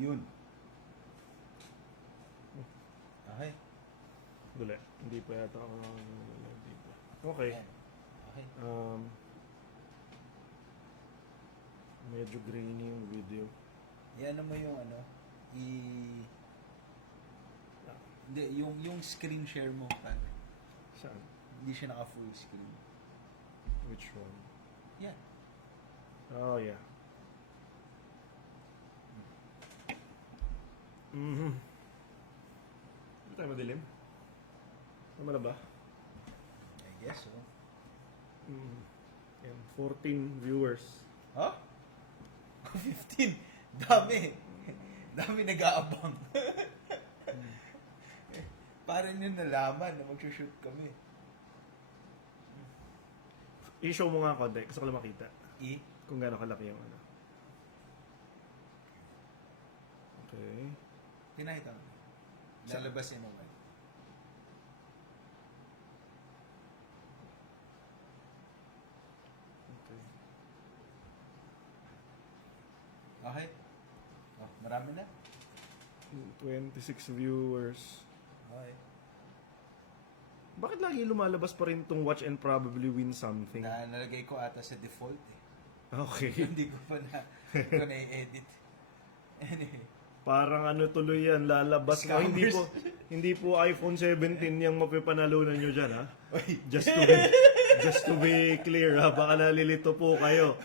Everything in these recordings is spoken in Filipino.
Yun. Okay. Dali. Hindi pa yata ako dito. Okay. Ayan. Okay. Medyo grainy yung video. Yan mo yung ano, hindi, yung screen share mo, pare. Saan? Hindi siya naka full screen. Which one? Yan. Oh, yeah. Mhm. Hindi tayo madilim? Tama na ba? I guess so. Yan, 14 viewers. Huh? 15. Dami. Dami nag-aabang. Parang yun nalaman na mag-shoot kami. I-show mo nga konti. Gusto ko lang makita. E? Kung gaano kalaki yung ano. Okay. Pinahita mo. Lalabas yung mobile. Okay. Okay? Oh, marami na. 26 viewers. Okay. Bakit lagi lumalabas pa rin tong watch and probably win something? Nalagay ko ata sa default eh. Okay. Hindi ko pa na-edit. Anyway. Parang ano tuloy yan, lalabas mo. Scammers. Hindi po iPhone 17 yung mapipanalunan nyo dyan, ha? Oy. Just to be clear, ha? Baka nalilito po kayo.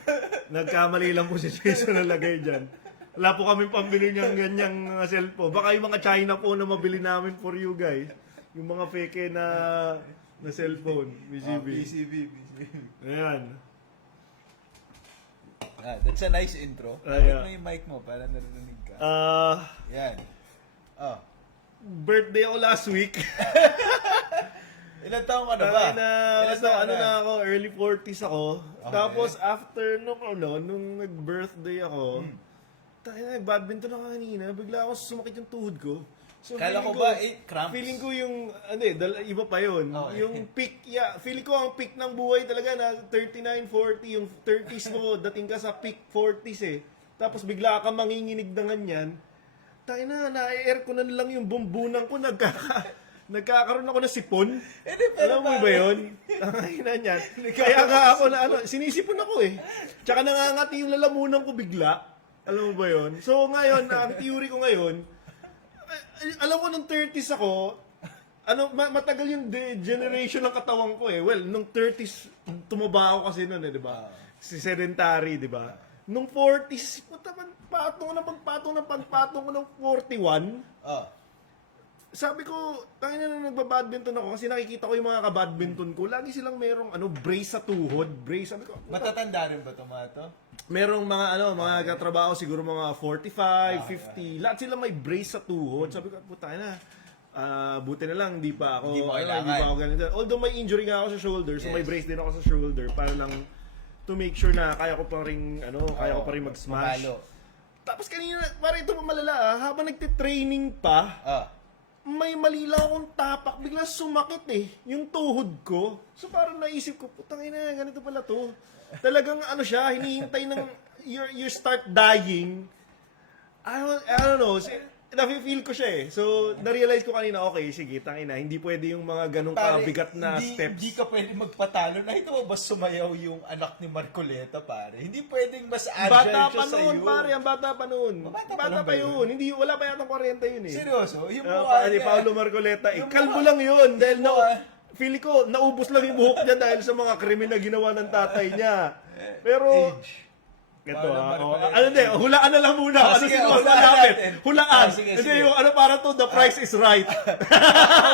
Nagkamali lang po si Jason nalagay dyan. Wala po kami pambili niyang ganyang cellphone. Baka yung mga China po na mabili namin for you guys. Yung mga fake na cellphone. BCB. BCB. Ayan. That's a nice intro. Yeah. Mo yung mic mo para narinig ka. Yan. Birthday ako last week. Ilan taong ka na ba? Na ako, early 40s ako. Okay. Tapos after nung nag-birthday ako, nag-badminton ako kanina, bigla ako sumakit yung tuhod ko. So, Kala ko ba, cramps? Feeling ko yung, iba pa yun. Okay. Yung peak, feeling ko ang peak ng buhay talaga na 39, 40, yung 30s mo, dating ka sa peak 40s eh. Tapos bigla ka manginginig na ganyan. Tayo na-air ko na lang yung bumbunan ko, nagkakaroon ako ng sipon. Alam mo ba yun? Tangina niyan. Kaya nga ako sinisipon ako eh. Tsaka nangangati yung lalamunan ko bigla. Alam mo ba yun? So ngayon, ang theory ko ngayon, alam ko nung 30s ako, matagal yung generation ng katawan ko eh. Well, nung 30s, tumaba ako kasi noon eh, di ba? Si sedentary, di ba? Nung 40s, patong ko ng 41. Sabi ko, tangina na nagbabadminton ako kasi nakikita ko yung mga kabadminton ko. Lagi silang merong brace sa tuhod. Brace, sabi ko. Matatanda rin ba ito mga to? Merong mga katrabaho siguro mga 45, 50. Lahat sila may brace sa tuhod. Sabi ko, puta na. Buti na lang, hindi pa ako ganito. Although may injury nga ako sa shoulder, so may brace din ako sa shoulder para lang to make sure na kaya ko pa rin mag-smash. Mamalo. Tapos kanina, para ito malala habang nagte-training pa, may mali lang akong tapak, bigla sumakit yung tuhod ko. So parang naisip ko, putang ina, ganito pala to. Talagang siya, hinihintay ng you start dying. I don't know, nafe-feel ko siya eh. So na-realize ko kanina, okay, sige, tangina, hindi pwede yung mga ganung kabigat na steps. Hindi ka pwede magpatalo. Nakita mo ba sumayaw yung anak ni Marcoleta, pare? Hindi pwedeng mas agile Bata siya pa sa'yo. noon, pare, ang bata pa noon. Bata pa yun. Hindi, wala pa yatang 40 yun eh. Seryoso? Yung mukha Ni niya. Paolo Marcoleta. Yung Kalbo mukha- lang yun. Dahil yung mukha- feeling ko, naubos lang yung buhok niya dahil sa mga krimen na ginawa ng tatay niya. Pero, Age. ito Paolo Marcoleta. hulaan na lang muna. Kasi sige, sino hulaan malapit. natin. Hulaan. Sige, Hindi, sige. yung para to, the price is right.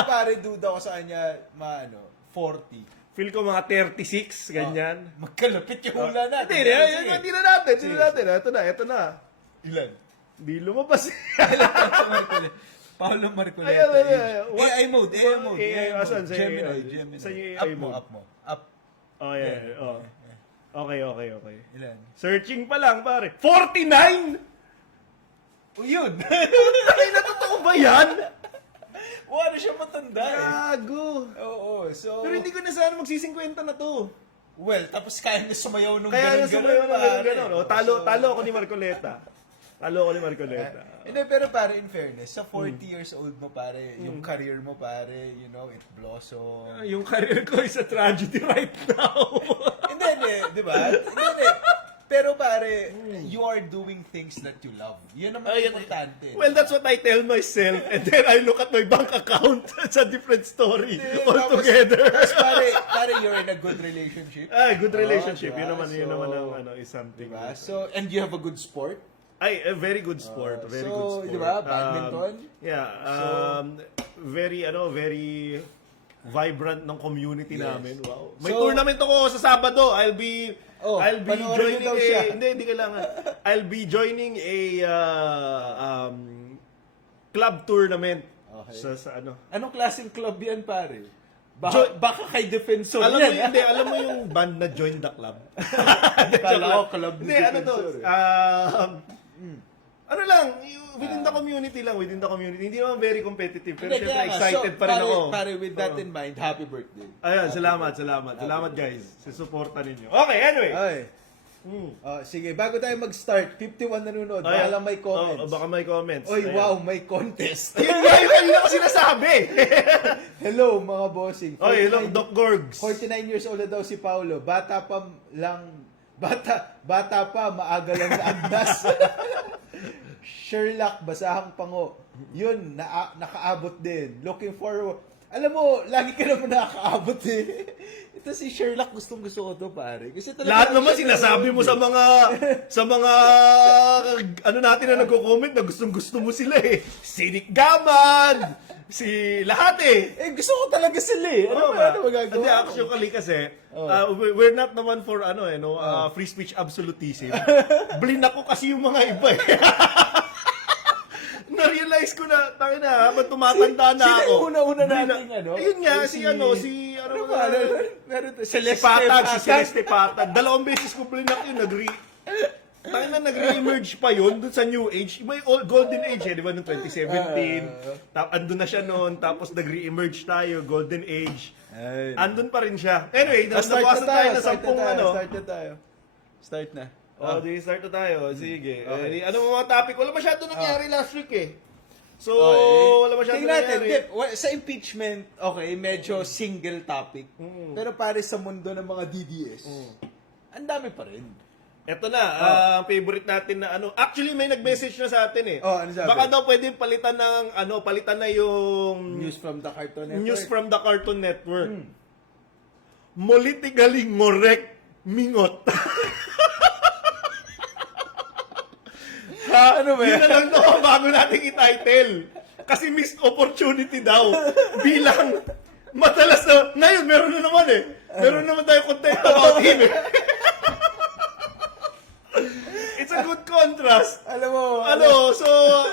Pare, duda ko sa kanya, 40. Feel ko mga 36, ganyan. Magkalapit yung hula natin. Hindi na natin. Ito na. Ilan? Hindi lumabas. Paolo Marcoleta. Ayan. AI mode. Asan? Sa Gemini. Sa Up AI mo, mode. up mo. Up. Oh, yeah. Oh. Okay. Ilan? Searching pa lang, pare. 49! O yun. Ay, natotoo ba yan? Wala siya matanda eh. Gago. Oo, so... Pero hindi ko na sana magsi-50 na to. Well, tapos kaya niya sumayaw nung Kaya ganun-ganun. na sumayaw na pare. gano'n. Oh, talo ako ni Marcoleta. Talo ko ni Marcoleta. Hindi, pero pare, in fairness, sa 40 years old mo, pare, yung career mo, pare, you know, it blossom. Yung career ko is a tragedy right now. Hindi, di ba? Hindi. Pero pare, you are doing things that you love. Yun naman ang importante. Well, that's what I tell myself. And then I look at my bank account. It's a different story altogether. Tapos pare, you're in a good relationship. Good relationship. diba? Yun naman ang is something. Diba? So, and you have a good sport. A very good sport. Very good sport. Di ba? Badminton. Very vibrant ng community Yes. namin. Wow. May So- tournament ako sa Sabado. I'll be panoorin joining mo daw siya. Hindi kailangan. I'll be joining a club tournament. Okay. Sa ano. Anong klaseng club yan, pare? Jo- Baka kay Defensor Alam mo yan. alam mo yung band na Join the Club. Kala ko club ni Hindi, ano to? Defensor. Ano lang, within the community. Hindi naman very competitive. Pero Hindi, syempre kaya nga. excited So, pa rin pare, ako. Pare, with that in mind, happy birthday. Ayan, salamat. Salamat guys. Susuporta ninyo. Okay, anyway. Ay. Sige, bago tayo mag-start, 51 nanonood. Baka lang may comments. Baka may comments. Oy, Ayan. wow, may contest. Yun nga yung kanina ko sinasabi. Hello, mga bossing. Oy, hello, Doc Gorgs. 49 years old na daw si Paulo. Bata pa, maaga lang na agnas. Sherlock, basahang pango. Yun, nakaabot din. Looking forward. Alam mo, lagi ka naman nakakaabot eh. Ito si Sherlock, gustong-gusto ko to, pare. Kasi talaga Lahat naman siya sinasabi mo nanonood sa mga ano natin na nagko-comment na gustong-gusto mo sila eh. Cynic Gaman, lahat eh. gusto ko talaga sila eh. Ano ba? Ano magagawa? Hindi, actually kasi, we're not naman for free speech absolutism. Blinak ko kasi yung mga iba eh. Na-realize ko na, habang tumatanda na Sino ako. yung una-una nating ano? Ayun nga, Ano ba? Si Celeste Patag. 2 beses ko blinak yun, nag-re-emerge pa yun dun sa New Age. May Golden Age eh, di ba, noong 2017. Andun na siya noon, tapos nag-re-emerge tayo, Golden Age. Andun pa rin siya. Anyway, nabawasan tayo na 10 Start na. Start na tayo. Sige. Ano mga topic? Wala masyado nangyari last week eh. So, wala masyado Tingnan natin, nangyari. sa impeachment, okay, medyo single topic. Pero pare sa mundo ng mga DDS, ang dami pa rin. Ito na, ang favorite natin na ano. Actually, may nag-message na sa atin eh. Ano sabi? Baka daw pwede palitan na yung News from the Cartoon Network. News from the Cartoon Network. Molitigaling ngorek mingot. Ano ba Yun yan? na lang to, bago natin i-title. Kasi missed opportunity daw. Bilang madalas na, ngayon meron na naman eh. Meron naman tayo content about him eh. It's a good contrast. Alam mo, So,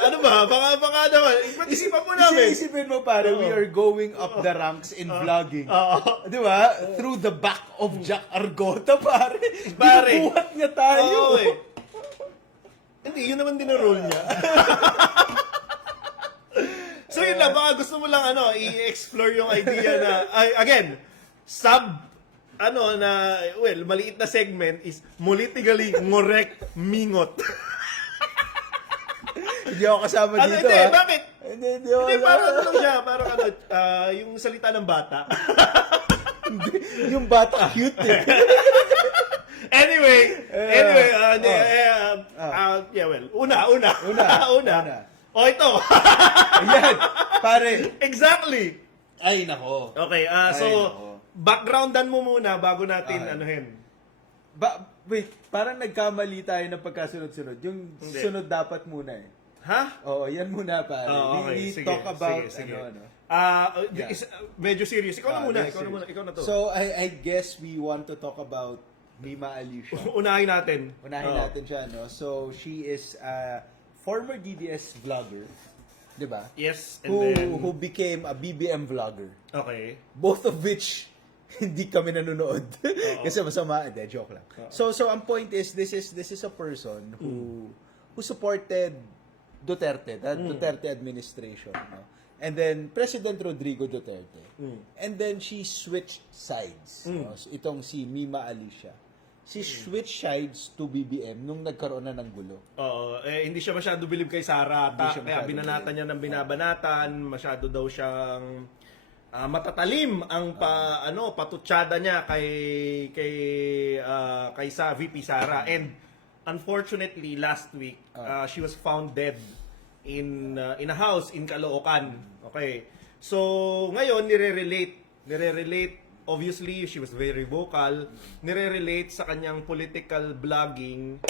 ano ba? Baka naman, isipan mo namin. Isipin mo pare, we are going up the ranks in vlogging. Di ba? Through the back of Jack Argota, pare. Binubuhat niya tayo. Oo, eh. Hindi, yun naman din ang role niya. So yun lang, baka gusto mo lang i-explore yung idea na, again, maliit na segment is Molitigaling ngorek mingot. Hindi ako kasama dito. Hindi, bakit? Hindi Hindi, parang ano siya, parang yung salita ng bata. Yung bata cute eh. Anyway, una. O ito. Ayan, pare. Exactly. Ay, nako. Okay, backgroundan mo muna bago natin anuhin. Wait, parang nagkamali tayo ng pagkasunod-sunod. Yung Hindi. sunod dapat muna eh. Ha? Oo, yan muna pare. We Sige, talk about sige. Yeah. Medyo serious. Ikaw na muna. Yes, Ikaw na to. So, I guess we want to talk about Mima Alicia. Unahin natin. Natin siya, no? So, she is a former DDS vlogger. Diba? Yes, and Who became a BBM vlogger. Okay. Both of which hindi kami nanonood. Kasi masama. Hindi, joke lang. So ang point is, this is a person who supported Duterte, the Duterte administration. No? And then, President Rodrigo Duterte. And then, she switched sides. No? So, itong si Mima Alicia. si switch sides to BBM nung nagkaroon na ng gulo. Oo, hindi siya masyado bilib kay Sara. Hindi siya Kaya masyado binanatan niya ng binabanatan, masyado daw siyang matatalim ang patutsada niya kay sa VP Sara. And unfortunately last week she was found dead in a house in Caloocan. Okay. So ngayon nire-relate obviously she was very vocal, nire-relate sa kanyang political blogging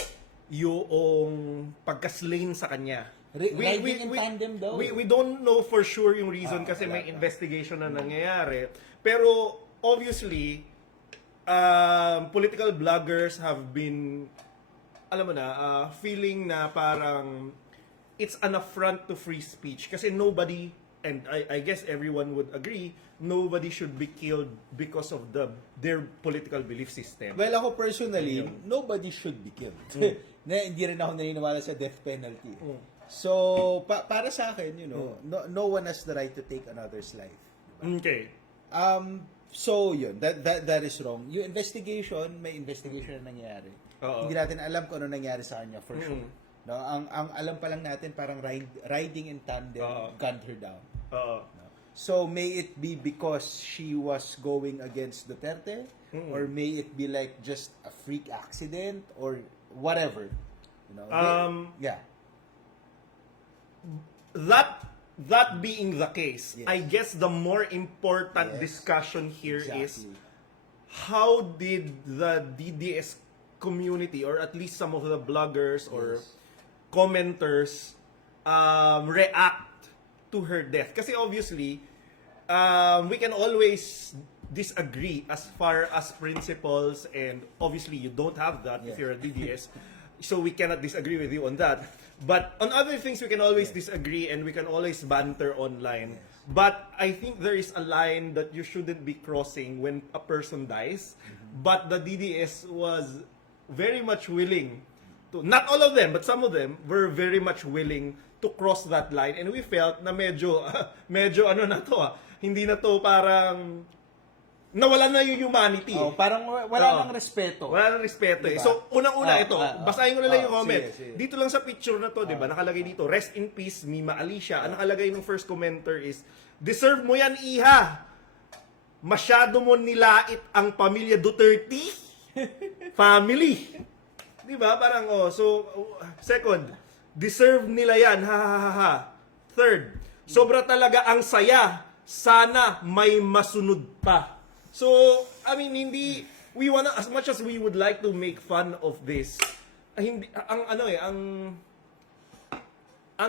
yung pagka-slain sa kanya. Riding in tandem daw. We don't know for sure yung reason kasi may investigation na nangyayari. Pero obviously, political bloggers have been, alam mo na, feeling na parang it's an affront to free speech kasi nobody, and I guess everyone would agree, nobody should be killed because of their political belief system. Well, ako personally, nobody should be killed. Hindi rin ako naniniwala sa death penalty. So, para sa akin, no one has the right to take another's life. Okay. So, yun. That is wrong. Yung investigation, may investigation na nangyayari. Hindi natin alam kung ano nangyari sa kanya, for sure. No, ang alam pa lang natin, parang riding in tandem gunned her down. No? So, may it be because she was going against Duterte? Or may it be like just a freak accident? Or whatever? Yeah. That being the case, Yes. I guess the more important discussion here is how did the DDS community, or at least some of the bloggers or commenters, react to her death? Kasi obviously, we can always disagree as far as principles, and obviously you don't have that if you're a DDS. So we cannot disagree with you on that. But on other things, we can always disagree and we can always banter online. But I think there is a line that you shouldn't be crossing when a person dies. But the DDS was very much willing to, not all of them, but some of them were very much willing to cross that line. And we felt na medyo ano na to hindi na to parang nawala na yung humanity. Parang wala nang respeto. Wala nang respeto eh. So, unang-una ito, basahin ko na lang yung comment. Sige. Dito lang sa picture na to, di ba, nakalagay dito, rest in peace, Mima Alicia. Ang nakalagay ng first commenter is, deserve mo yan, iha. Masyado mo nilait ang pamilya Duterte. Family. Di ba? Parang, second, deserve nila yan, ha ha ha ha. Third, sobra talaga ang saya. Sana may masunod pa. So, I mean, we wanna, as much as we would like to make fun of this, ang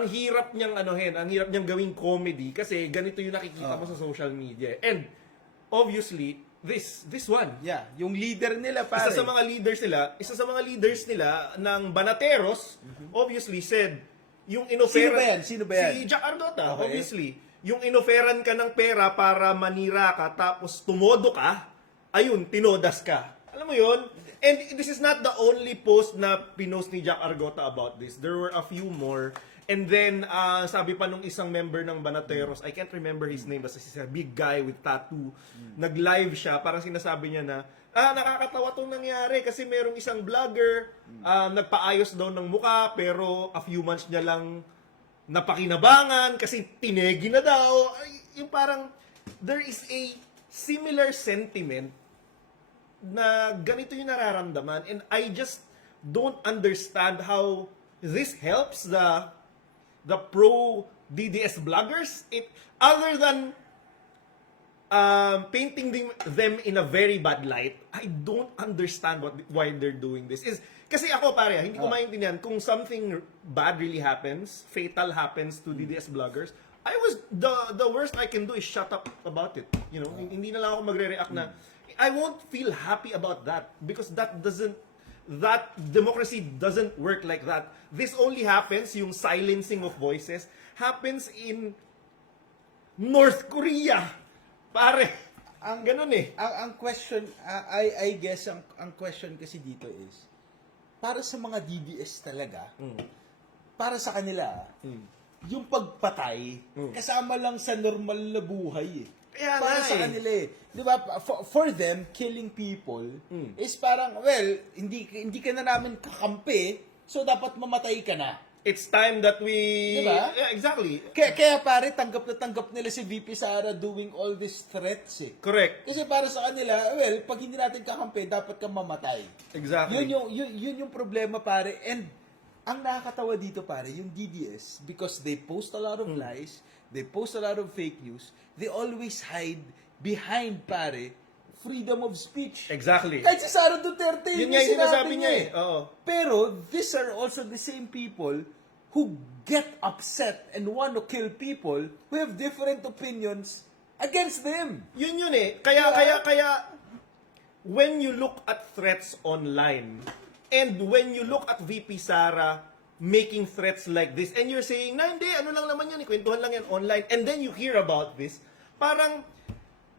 hirap niyang ang hirap niyang gawing comedy kasi ganito yung nakikita mo sa social media. And, obviously, this one. Yeah, yung leader nila pare. Isa sa mga leaders nila ng Banateros, obviously said, yung inofera... Sino ba yan? Si Jack Ardota, Okay. obviously. Yung inoferan ka ng pera para manira ka, tapos tumodo ka, ayun, tinodas ka. Alam mo yun? And this is not the only post na pinost ni Jack Argota about this. There were a few more. And then, sabi pa nung isang member ng Banateros, I can't remember his name, basta he's a big guy with tattoo. Nag-live siya, parang sinasabi niya na, nakakatawa tong nangyari kasi merong isang vlogger, nagpaayos daw ng muka, pero a few months niya lang napakinabangan kasi tinegi na daw. Yung parang, there is a similar sentiment na ganito yung nararamdaman, and I just don't understand how this helps the pro DDS bloggers. Other than painting them in a very bad light, I don't understand why they're doing this. Kasi ako pare, hindi ko maintindihan kung something bad really happens, fatal happens to DDS bloggers. The worst I can do is shut up about it. You know, hindi na lang ako magre-react na I won't feel happy about that because that democracy doesn't work like that. This only happens, yung silencing of voices happens in North Korea. Pare, ganun eh. Ang question, I guess ang question kasi dito is para sa mga DDS talaga, para sa kanila, yung pagpatay, kasama lang sa normal na buhay eh. Kaya para nga sa eh. kanila eh. Di ba? For them, killing people is parang, well, hindi ka na namin kakampi, so dapat mamatay ka na. It's time that we... Diba? Yeah, exactly. Kaya pare, tanggap na tanggap nila si VP Sara doing all these threats eh. Correct. Kasi para sa kanila, well, pag hindi natin kakampi, dapat kang mamatay. Exactly. Yun yung problema pare. And ang nakakatawa dito pare, yung DDS, because they post a lot of lies, they post a lot of fake news, they always hide behind pare, freedom of speech. Exactly. Kahit si Sara Duterte, Yun yun nga yung yung sinasabi sinabi niya niya eh. Oo. Pero these are also the same people who get upset and want to kill people who have different opinions against them. Yun eh. Kaya, when you look at threats online, and when you look at VP Sara making threats like this, and you're saying, na hindi, ano lang naman yan, kwentuhan lang yan online, and then you hear about this, parang,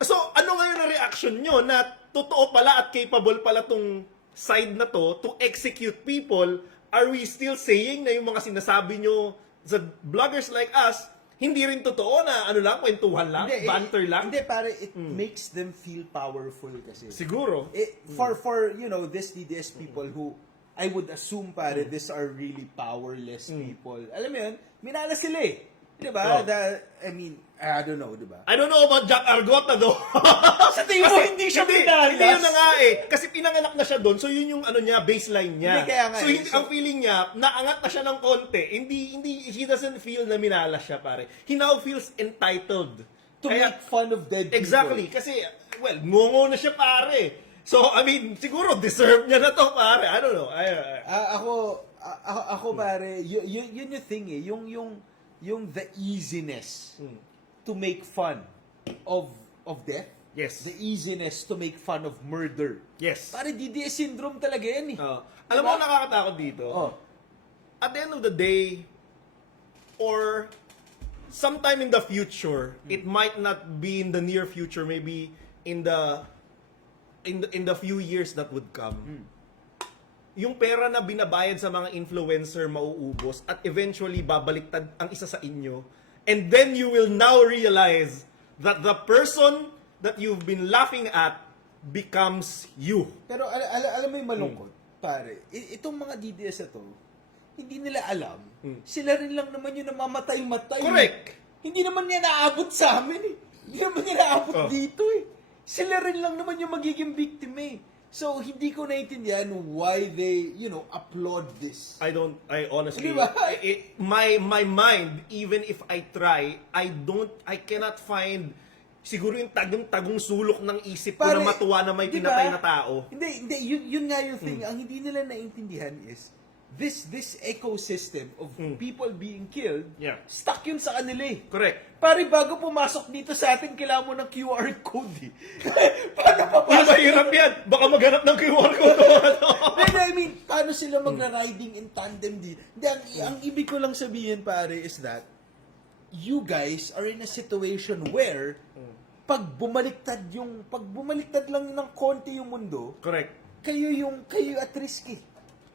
so, ano ngayon ang reaction nyo na totoo pala at capable pala tong side na to execute people? Are we still saying na yung mga sinasabi nyo sa bloggers like us, hindi rin totoo na ano lang, kwentuhan lang, banter lang? Hindi, pare, it makes them feel powerful kasi. Siguro. For you know, this DDS people who, I would assume, pare, these are really powerless people. Alam mo yun, minala sila eh. Diba? Oh. I don't know, diba? I don't know about Jack Argota though. Sa tingin mo, hindi siya minalas? Hindi yun na nga eh. Kasi pinanganak na siya doon, so yun yung ano niya, baseline niya. Hindi, kaya nga so, eh. ang feeling niya, naangat na siya ng konti. He doesn't feel na minalas siya, pare. He now feels entitled. To make fun of dead people. Exactly. Kasi, well, ngongo na siya, pare. So, siguro deserve niya na to, pare. I don't know. Ako pare, yun yung thing eh, yung the easiness to make fun of death. Yes. The easiness to make fun of murder. Yes. Pare, DDS syndrome talaga yan eh. Alam mo, nakakatakot dito. Oh. At the end of the day, or sometime in the future, it might not be in the near future, maybe in the few years that would come. Yung pera na binabayad sa mga influencer mauubos at eventually babaliktad ang isa sa inyo, and then you will now realize that the person that you've been laughing at becomes you. Pero alam mo yung malungkot, pare, itong mga DDS na to, hindi nila alam, sila rin lang naman yung namamatay-matay. Correct. Hindi naman niya naabot sa amin eh. Hindi naman niya naabot dito eh. Sila rin lang naman yung magiging victim eh. So, hindi ko naiintindihan why they, applaud this. I honestly, Diba? my mind, even if I try, I cannot find, siguro yung tagong sulok ng isip ko Pare, na matuwa na may diba? pinatay na tao. Hindi, yun nga yung thing. Ang hindi nila naiintindihan is, this ecosystem of people being killed, Yeah. stuck yun sa kanila eh. Correct. Pare, bago pumasok dito sa atin, kailangan mo ng QR code eh. Paano Mas papasok? mahirap yan. Baka maghanap ng QR code. Paano sila magra-riding in tandem di? Hindi, ang ibig ko lang sabihin, pare, is that you guys are in a situation where pag bumaliktad lang ng konti yung mundo, Correct. kayo at risk eh.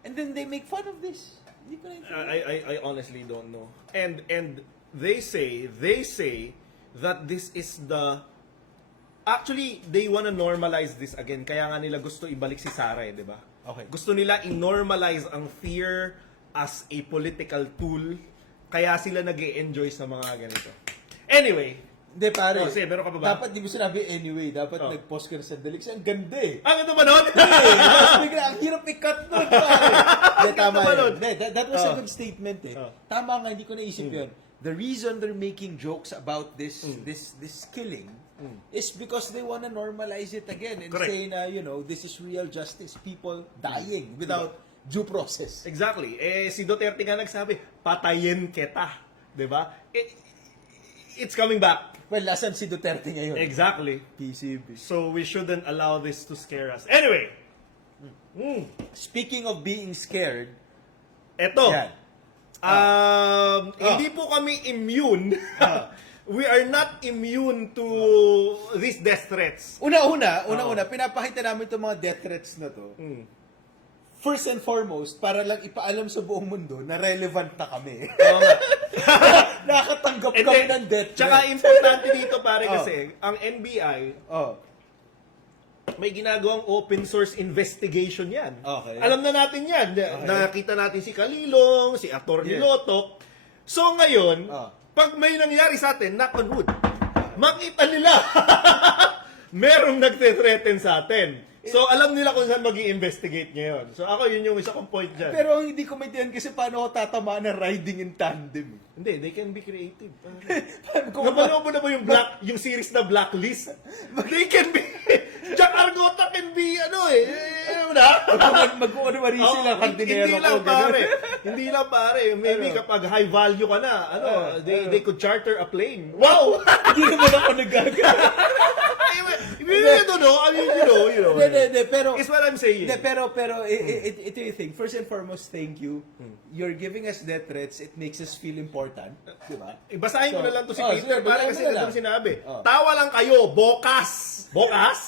And then they make fun of this. Hindi ko naiintindihan. I honestly don't know. And they say that this is actually they wanna normalize this again. Kaya nga nila gusto ibalik si Sara eh, 'di ba? Okay. Gusto nila i-normalize ang fear as a political tool. Kaya sila nag-e-enjoy sa mga ganito. Anyway, Hindi, pare. sige, meron ka pa ba? Dapat di mo sinabi anyway. Dapat nag-post ka na sandali. Kasi ang ganda eh. ano ba nun? Tapos bigla, ang hirap i-cut nun, pare. Hindi, tama naman yun. nun. Hindi, that was a good statement eh. Tama nga, hindi ko naisip yun. The reason they're making jokes about this killing is because they wanna normalize it again and Correct. say na, this is real justice. People dying without due process. Exactly. Si Duterte nga nagsabi, patayin kita. 'Di ba? It's coming back. Well, lasan si Duterte ngayon? Exactly. PCB. So we shouldn't allow this to scare us. Anyway, Speaking of being scared, eto. yan. Hindi po kami immune. We are not immune to these death threats. Una, pinapakita namin itong mga death threats na to. First and foremost, para lang ipaalam sa buong mundo na relevant na kami. Nakatanggap kami ng death threat. Tsaka importante dito pare kasi, ang NBI, Oh. may ginagawang open source investigation yan. Okay. Alam na natin yan. Nakita natin si Kalilong, si Atty. Lotok. So ngayon, pag may nangyari sa atin, knock on wood, makita nila merong nagte-threaten sa atin. So alam nila kung saan mag-i-investigate ngayon. So ako, yun yung isa kong point dyan. Pero ang hindi ko maintindihan kasi paano ako tatamaan ng riding in tandem. Hindi, they can be creative. Kung Napanood mo na ba yung series na Blacklist? They can be... Jack Argota can be, ano na? Mag-ano marisi lang, kardinero Hindi lang ko. pare. Hindi lang pare. Maybe kapag high value ka na, they could charter a plane. Wow! Hindi naman ako nagagawa. I don't know. I mean, you know. Hindi, pero... It's what I'm saying. Hindi, pero ito yung thing. First and foremost, thank you. You're giving us death threats. It makes us feel important. Diba? Basahin ko na lang to si Peter. sige, Pare basahin kasi mo na ito lang. sinabi. Tawa lang kayo, bokas. Bokas?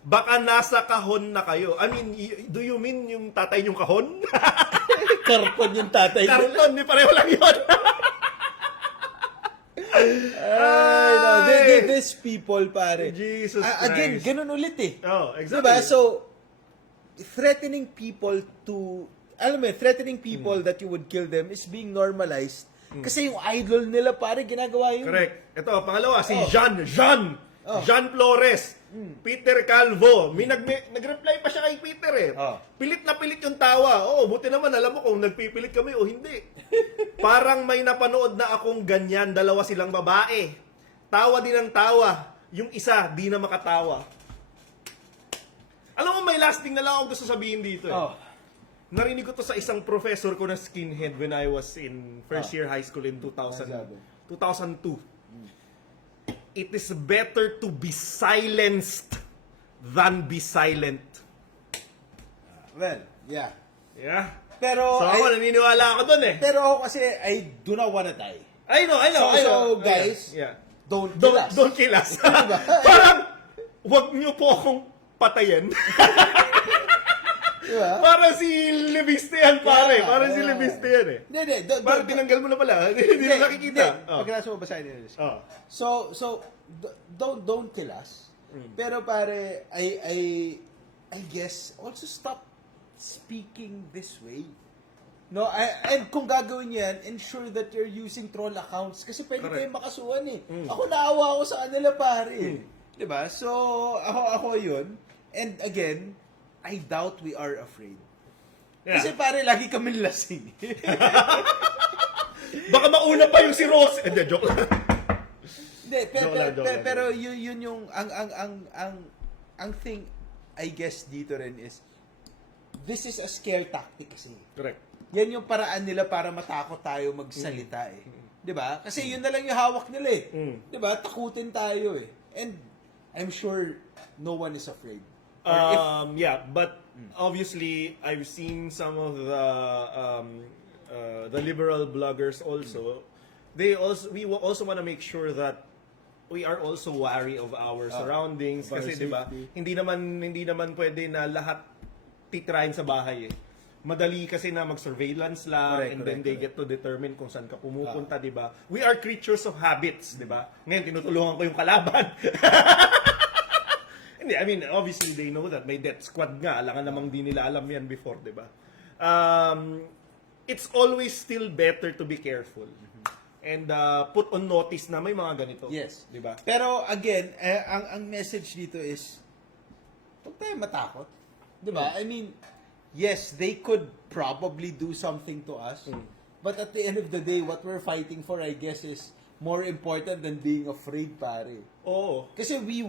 Baka nasa kahon na kayo. I mean, do you mean yung tatay niyong kahon? Karton yung tatay ko. Karton, di pareho lang yun. Ay, no. These people, pare. Jesus Again, Christ. ganun ulit eh. Oh, exactly. Diba? So, threatening people to, alam mo, threatening people that you would kill them is being normalized. Kasi yung idol nila, pare, ginagawa yun. Correct. Ito, pangalawa, si Jean Flores. Peter Calvo. Nag-reply pa siya kay Peter eh. Pilit na pilit yung tawa. Buti naman, alam mo kung nagpipilit kami o hindi. Parang may napanood na akong ganyan, dalawa silang babae. Tawa din ang tawa. Yung isa, di na makatawa. Alam mo, may lasting na lang akong gusto sabihin dito eh. Narinig ko to sa isang professor ko na skinhead when I was in first year high school in 2002. It is better to be silenced than be silent. Well, yeah. Yeah. Pero, So ako, naniniwala ako dun eh. pero ako kasi, I do not wanna die. I know. So, guys, Yeah. don't kill us. Don't kill us. Parang, wag niyo po akong patayin. Diba? Parang si Leviste yan, pare. Parang si yeah. Leviste yan eh. Hindi, Parang tinanggal mo na pala. Hindi na nakikita. Pagkatapos mo basahin nila. Oh. So don't kill us. Pero pare, I guess also stop speaking this way. No, and kung gagawin yan, ensure that you're using troll accounts kasi pwede kayong makasuhan eh. Ako naawa ako sa kanila pare. 'Di ba? So ako 'yun. And again, I doubt we are afraid. Yeah. Kasi pare lagi kami lasing. Baka mauna pa yung si Rose. Hindi, joke lang. Hindi, Joke lang. pero yun yung ang thing I guess dito rin is this is a scare tactic kasi. Correct. Yan yung paraan nila para matakot tayo magsalita eh. 'Di ba? Kasi yun na lang yung hawak nila eh. 'Di ba? Takutin tayo eh. And I'm sure no one is afraid. Yeah, but obviously I've seen some of the liberal bloggers also. We also want to make sure that we are also wary of our surroundings of our kasi 'di ba? safety. Hindi naman pwede na lahat titirahin sa bahay eh. Madali kasi na mag-surveillance lang and then they get to determine kung saan ka pumupunta, 'di ba? We are creatures of habits, 'di ba? Ngayon tinutulungan ko yung kalaban. Hindi, I mean, obviously they know that may death squad nga. Alangan namang di nila alam yan before, di ba? It's always still better to be careful. And put on notice na may mga ganito. Yes. Di ba? Pero again, ang message dito is huwag tayo matakot. 'Di ba? I mean, yes, they could probably do something to us. But at the end of the day, what we're fighting for, I guess, is more important than being afraid, pare. Oo. Kasi we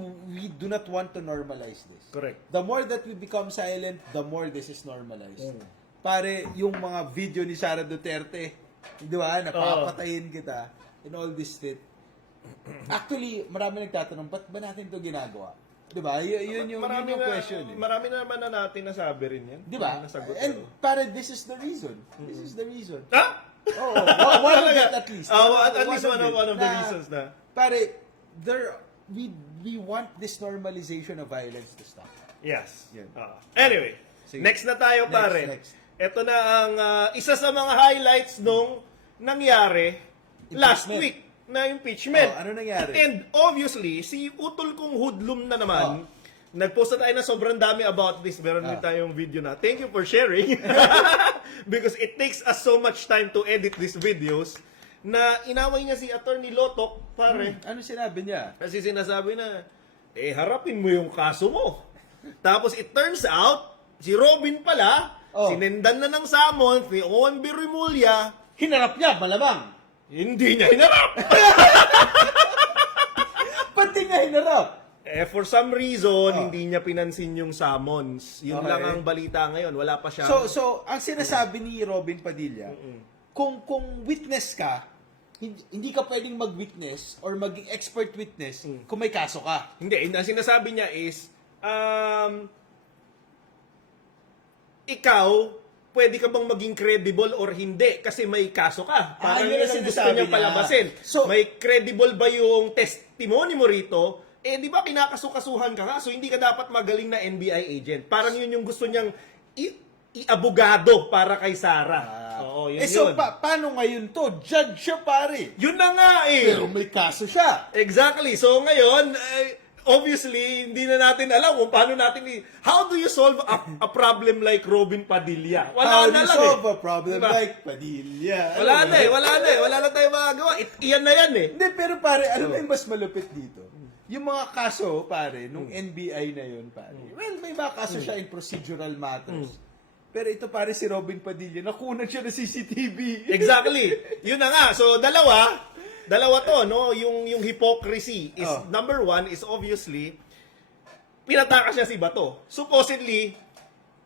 do not want to normalize this. Correct. The more that we become silent, the more this is normalized. Pare, yung mga video ni Sara Duterte, di ba, napapatayin kita, and all this shit. Actually, marami nagtatanong, ba't ba natin to ginagawa? Di ba? Yun yung question. Marami naman na natin nasabi rin yan. Di ba? Nasagot And pare, this is the reason. This is the reason. Ah? Oh, one of it at least. At least one of the reasons na. Pare, we want this normalization of violence to stop. Yes. Yan. Anyway, Sige. next na tayo pare. Next. Ito na ang isa sa mga highlights nung nangyari last Impeachment. week na impeachment. Ano nangyari? And obviously, si utol kong hoodlum na naman, nagpost na tayo na sobrang dami about this. Meron din tayong video na. Thank you for sharing. Because it takes us so much time to edit these videos na inaway niya si Attorney Lotok, pare. Ano sinabi niya? Kasi sinasabi na, harapin mo yung kaso mo. Tapos it turns out, si Robin pala, sinendan na ng summons ni OMB Rimulya. Hinarap niya, malamang. Hindi niya hinarap. Pati nga hinarap. For some reason, hindi niya pinansin yung summons. Yun Okay. lang ang balita ngayon. Wala pa siya. So ang sinasabi ni Robin Padilla, kung witness ka, hindi ka pwedeng mag-witness or maging expert witness kung may kaso ka. Hindi, ang sinasabi niya is, ikaw, pwede ka bang maging credible or hindi kasi may kaso ka. Parang yun yun ang ang gusto sinasabi niya niya. palabasin. So- may credible ba yung testimony mo rito? Di ba kinakasukasuhan ka so hindi ka dapat magaling na NBI agent. Parang yun yung gusto niyang i-abogado para kay Sara. Oo, yun So yun. paano ngayon to? Judge siya, pare. Yun na nga Pero may kaso siya. Exactly. So ngayon, obviously, hindi na natin alam kung paano natin how do you solve a problem like Robin Padilla? How Wala do na you lang solve eh. a problem Diba? like Padilla? Wala na tayong magagawa. Iyan na yan eh. Hindi, pero pare, alam mo yung mas malupit dito? Yung mga kaso, pare, nung NBI na yun, pare. Well, may mga kaso siya in procedural matters. Pero ito, pare, si Robin Padilla, nakunan siya ng CCTV. Exactly. Yun na nga. So, dalawa to, no? Yung hypocrisy is, number one is obviously, pinatakas niya si Bato. Supposedly,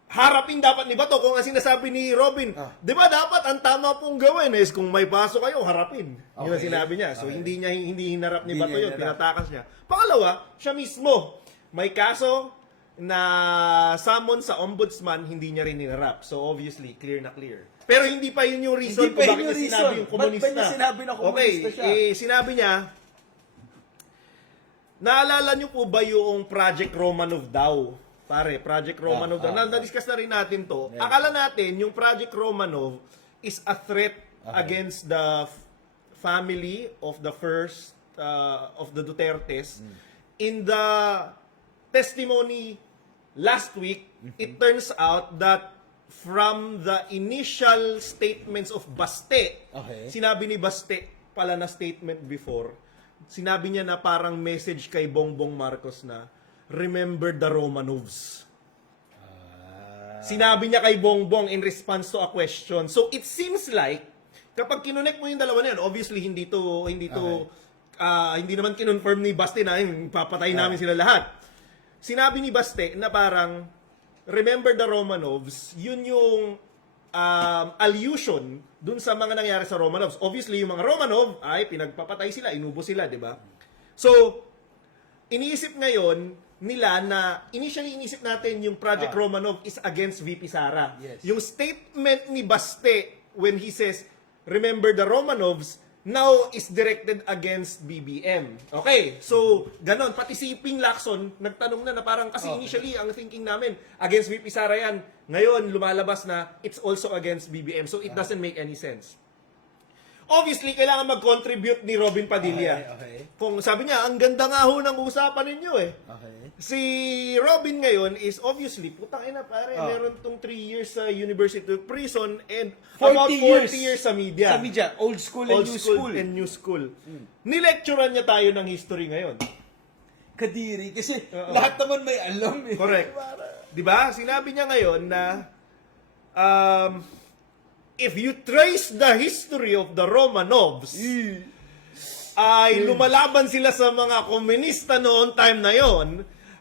harapin dapat ni Bato kung ang sinasabi ni Robin. Di ba dapat ang tama pong gawin is kung may paso kayo, harapin. Yun ang Okay. sinabi niya. So, hindi hinarap ni Hindi Bato niya yun. hinarap. Pinatakas niya. Pangalawa, siya mismo. May kaso na summon sa ombudsman, hindi niya rin hinarap. So, obviously, clear na clear. Pero hindi pa yun yung reason Hindi pa kung yun bakit yung niya sinabi reason. yung komunista. Ba't ba niya sinabi na komunista siya? Sinabi niya, naalala niyo po ba yung Project Romanov daw? Pare, Project Romanov daw. Na-discuss na rin natin to. Akala natin yung Project Romanov is a threat against the family of the first of the Dutertes. In the testimony last week, it turns out that from the initial statements of Baste, sinabi ni Baste pala na statement before, sinabi niya na parang message kay Bongbong Marcos na, remember the Romanovs. Sinabi niya kay Bongbong in response to a question. So it seems like, kapag kinonect mo yung dalawa na yan, obviously hindi naman kinonfirm ni Baste na papatay namin sila lahat. Sinabi ni Baste na parang, remember the Romanovs, yun yung allusion dun sa mga nangyari sa Romanovs. Obviously, yung mga Romanov ay pinagpapatay sila, inubo sila, di ba? So, iniisip ngayon nila na, initially inisip natin yung Project Romanov is against VP Sara. Yes. Yung statement ni Baste when he says, remember the Romanovs, now is directed against BBM. Okay, so ganon. Pati si Ping Lacson, nagtanong na parang kasi initially ang thinking namin, against VP Sara yan. Ngayon, lumalabas na it's also against BBM. So it doesn't make any sense. Obviously, kailangan mag-contribute ni Robin Padilla. Okay. Kung sabi niya, ang ganda nga ho ng usapan ninyo eh. Okay. Si Robin ngayon is obviously, putang ina pare, meron tong 3 years sa University of Prison and about 40 years sa media. Sa media. Old school and Old new school school. and new school. Nilecturean niya tayo ng history ngayon. Kadiri. Kasi lahat naman may alam eh. Correct. Di ba? Sinabi niya ngayon na if you trace the history of the Romanovs, ay lumalaban sila sa mga komunista noon time na yon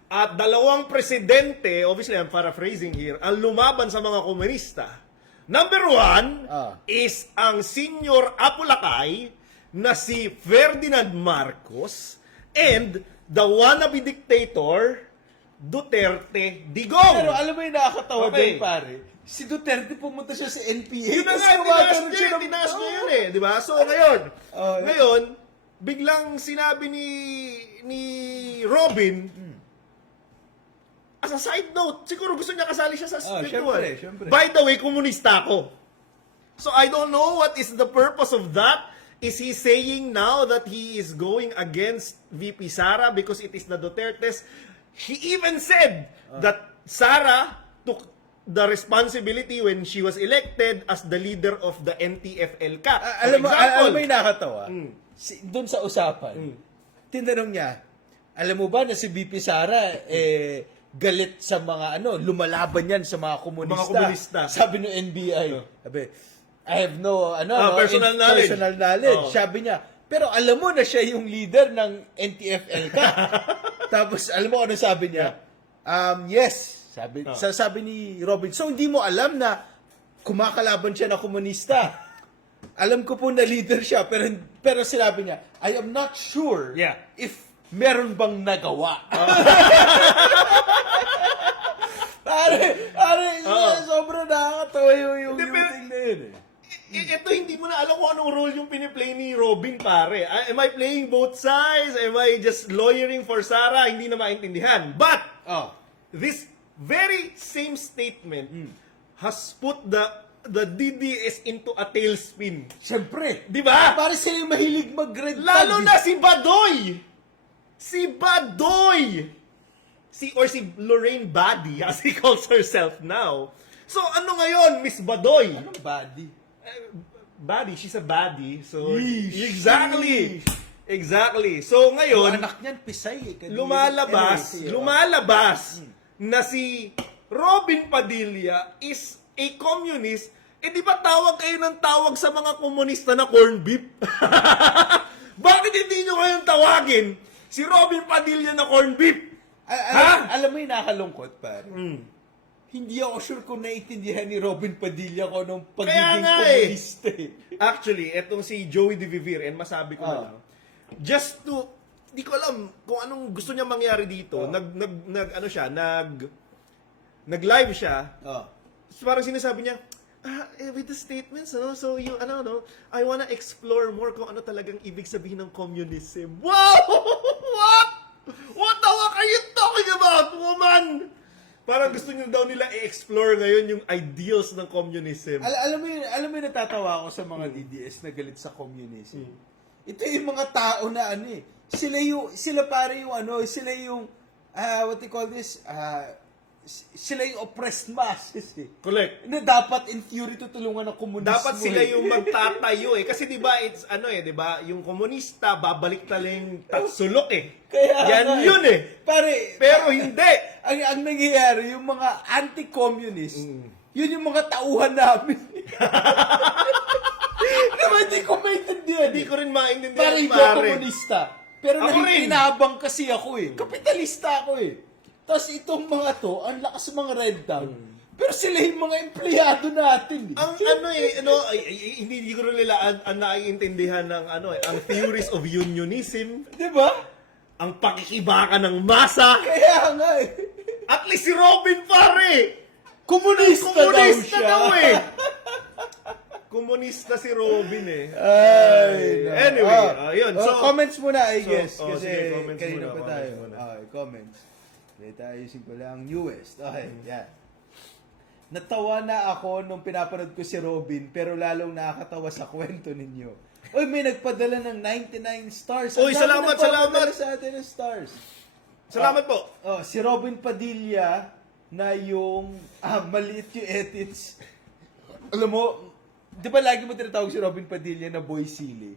at dalawang presidente, obviously I'm paraphrasing here, ang lumaban sa mga komunista. Number one is ang senior Apulacay na si Ferdinand Marcos and the wannabe dictator Duterte Digong. Pero alam mo yung nakakatawa Okay. din, pare. Si Duterte pumunta siya sa NPA. Yun na tapos nga, gumagano siya ng- tinaas niya yun eh, di ba? So ngayon, Okay. biglang sinabi ni Robin, as a side note, siguro gusto niya kasali siya sa spiritual. syempre. By the way, komunista ako. So I don't know what is the purpose of that. Is he saying now that he is going against VP Sara because it is the Dutertes? He even said that Sara took the responsibility when she was elected as the leader of the NTFL Cup. For Alam mo example, yung nakakatawa? Doon sa usapan, tinanong niya, alam mo ba na si VP Sara, galit sa mga lumalaban yan sa mga komunista. Mga komunista. Sabi ng NBI. Sabi, I have no, personal knowledge. personal knowledge. Oh. Sabi niya, pero alam mo na siya yung leader ng NTFL ka. Tapos, alam mo ano sabi niya? Yes. Sabi ni Robin, so hindi mo alam na kumakalaban siya na komunista. Alam ko po na leader siya, pero sinabi niya, I am not sure if meron bang nagawa. Sobrang nakakatawa yung thing na yun eh. Ito, hindi mo na alam kung anong role yung piniplay ni Robin, pare. Am I playing both sides? Am I just lawyering for Sara? Hindi na maintindihan. But, this very same statement has put the DDS into a tailspin. Siyempre. Di ba? Parang sila yung mahilig mag-red tag. Lalo na si Badoy! Si Badoy! Si Lorraine Badi, as he calls herself now. So, ano ngayon, Miss Badoy? Anong body? Baddie, she's a baddie. So, Yeesh. Exactly. So, Yung ngayon, anak niyan, Pisay. lumalabas na si Robin Padilla is a communist. Di ba tawag kayo ng tawag sa mga komunista na corn beef? Bakit hindi nyo kayong tawagin si Robin Padilla na corn beef? Alam mo yung nakalungkot, pare. Hindi ako sure kung naiintindihan ni Robin Padilla ko nung pagiging komunista eh. Actually, etong si Joey De Vivir, and masabi ko na lang, just to, di ko alam kung anong gusto niya mangyari dito. Nag-live siya. So parang sinasabi niya, with the statements, so you, I wanna explore more kung ano talagang ibig sabihin ng communism. Wow! What? What the fuck are you talking about, woman? Parang gusto niyo daw nila i-explore ngayon yung ideals ng communism. Alam mo yung natatawa ako sa mga DDS na galit sa communism. Ito yung mga tao na sila what they call this, sila yung oppressed masses eh. Correct. Na dapat in theory tutulungan ng komunismo. Dapat sila yung magtatayo eh. Kasi 'di ba it's 'di ba, yung komunista babalik taling sulok eh. Kaya yan yun eh. Pare, pero hindi. Ang nangyayari, yung mga anti-communist, yun yung mga tauhan namin. Diba, hindi ko maintindihan. Hindi ko rin maintindihan, pare. Hindi ako komunista. Pero ako nakikinabang kasi ako eh. Kapitalista ako eh. Tapos itong mga to, ang lakas mga red tag. Pero sila yung mga empleyado natin. Ang hindi ko rin nila ang naiintindihan ng ang theories of unionism. Diba? Ang pakikibaka ng masa. Kaya nga eh. At least si Robin, pare! Komunista daw eh. Komunista si Robin eh. Anyway, yun. So, comments muna, I guess. Kasi sige, comments kanina muna, pa tayo. comments muna. Okay, comments. Dito ayusin ko lang. Newest. Okay, yan. Natawa na ako nung pinapanood ko si Robin, pero lalong nakakatawa sa kwento ninyo. Uy, may nagpadala ng 99 stars. Uy, salamat. Sa atin ng stars. Salamat po. Si Robin Padilla na yung maliit yung edits. Alam mo, di ba lagi mo tinatawag si Robin Padilla na boy silly?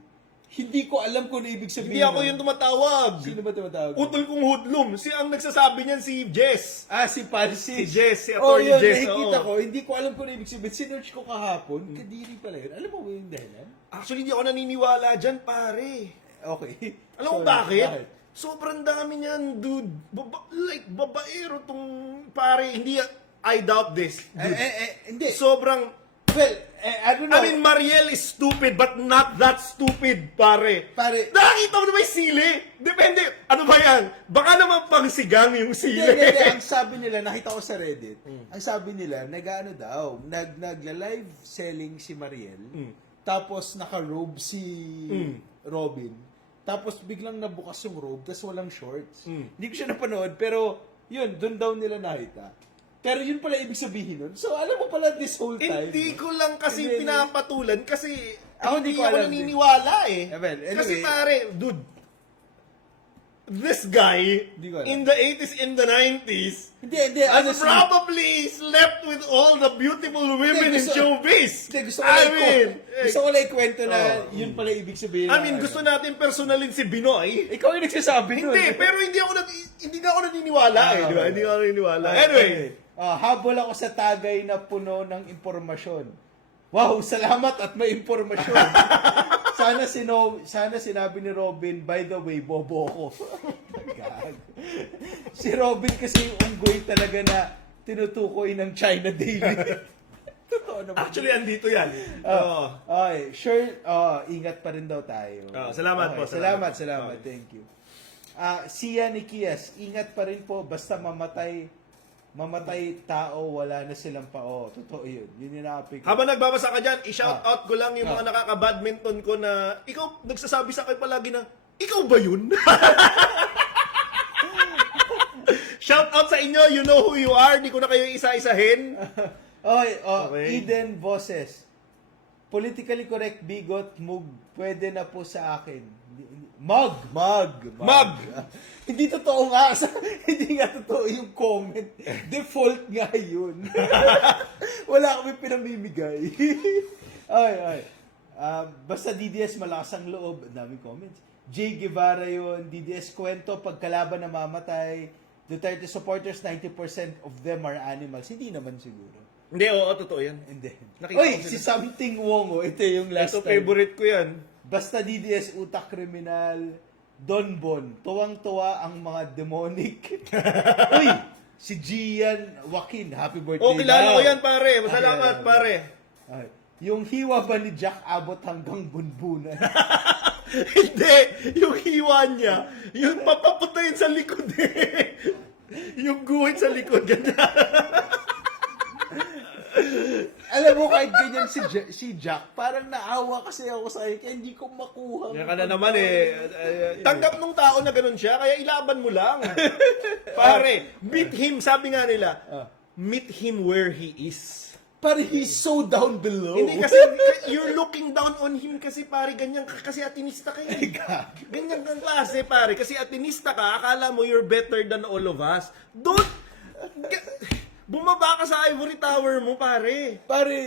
Hindi ko alam kung ano ibig sabihin. Hindi ako yung tumatawag. Sino ba tumatawag? Utol kong hoodlum. Ang nagsasabi niyan si Jess. Si Palsis. Si Jess, si yun, Attorney Jess. nakikita ko. Hindi ko alam kung ano ibig sabihin. Sinearch ko kahapon. Kadiri pala yun. Alam mo ba yung dahilan? Actually, hindi ako naniniwala dyan, pare. Okay. Alam mo bakit? Sobrang dami niyan, dude. Babaero tong pare. Hindi, I doubt this. Dude. Hindi. Sobrang, well, I don't know. I mean, Mariel is stupid, but not that stupid, pare. Nakakita mo na may sili? Depende. Ano ba yan? Baka naman pang sigang yung sili. Hindi. Ang sabi nila, nakita ko sa Reddit, ang sabi nila, nagla-live selling si Mariel, tapos naka-robe si Robin, tapos biglang nabukas yung robe, tapos walang shorts. Hindi ko siya napanood, pero yun, dun daw nila nakita. Pero yun pala ibig sabihin nun. So, alam mo pala this whole time. Hindi ko lang kasi Hindi. pinapatulan kasi Ako hindi di ko ako alam naniniwala eh. Well, anyway. Kasi pare, dude, this guy Hindi ko alam. in the 80s and the 90s Hindi, has honestly. probably slept with all the beautiful women in gusto- showbiz. Hindi, gusto ko lang ikwento na yun pala ibig sabihin. I mean, gusto natin personalin si Binoy. Ikaw yung nagsasabi nun. Hindi, pero hindi na ako naniniwala eh, di ba? Hindi ako naniniwala. Anyway, habol ako sa tagay na puno ng impormasyon. Wow, salamat at may impormasyon. Sana sinabi ni Robin, by the way, bobo ko. Gag. Si Robin kasi yung unggoy talaga na tinutukoy ng China Daily. Totoo naman. actually, andito yan. Okay, sure, ingat pa rin daw tayo. Salamat po, Salamat. salamat. Thank you. Sia Nikias, ingat pa rin po, basta mamatay tao, wala na silang pao. Totoo yun. Yun yung nakapig. Habang nagbabasa ka dyan, i-shout out ko lang yung mga nakaka-badminton ko na ikaw, nagsasabi sa akin palagi na, ikaw ba yun? Shout out sa inyo, you know who you are, di ko na kayo isa-isahin. Okay. Eden Boses. Politically correct, bigot, mug, pwede na po sa akin. Mug. Hindi totoo nga. Hindi nga totoo yung comment. Default nga yun. Wala kami pinamimigay. ay. Basta DDS malakas ang loob. Ang daming comments. Jay Guevara yun. DDS kwento, pagkalaban na mamatay. Duterte supporters, 90% of them are animals. Hindi naman siguro. Hindi, oo, totoo yan. Hindi. Nakita Oy, ko sila. si Something Wong. Ito yung last Ito, time. favorite ko yan. Basta DDS, utak kriminal, Don Bon, tuwang-tuwa ang mga demonic. Uy, si Gian Joaquin, happy birthday. Oh, kilala daw. ko yan, pare. Masalamat, pare. Ay, yung hiwa ba ni Jack abot hanggang bunbunan? Hindi, yung hiwa niya, yung papaputayin sa likod eh. Yung guhit sa likod. Alam mo, kahit ganyan si Jack, parang naawa kasi ako sa kanya, kaya hindi ko makuha. Yan ka na naman eh. Tanggap nung tao na ganun siya, kaya ilaban mo lang. Pare, meet him, sabi nga nila, meet him where he is. Pare, he's so down below. Hindi kasi, you're looking down on him kasi pare, ganyan ka, kasi atinista ka eh. Ganyan kang klase pare, kasi atinista ka, akala mo you're better than all of us. Don't, bumaba ka sa ivory tower mo pare. Pare,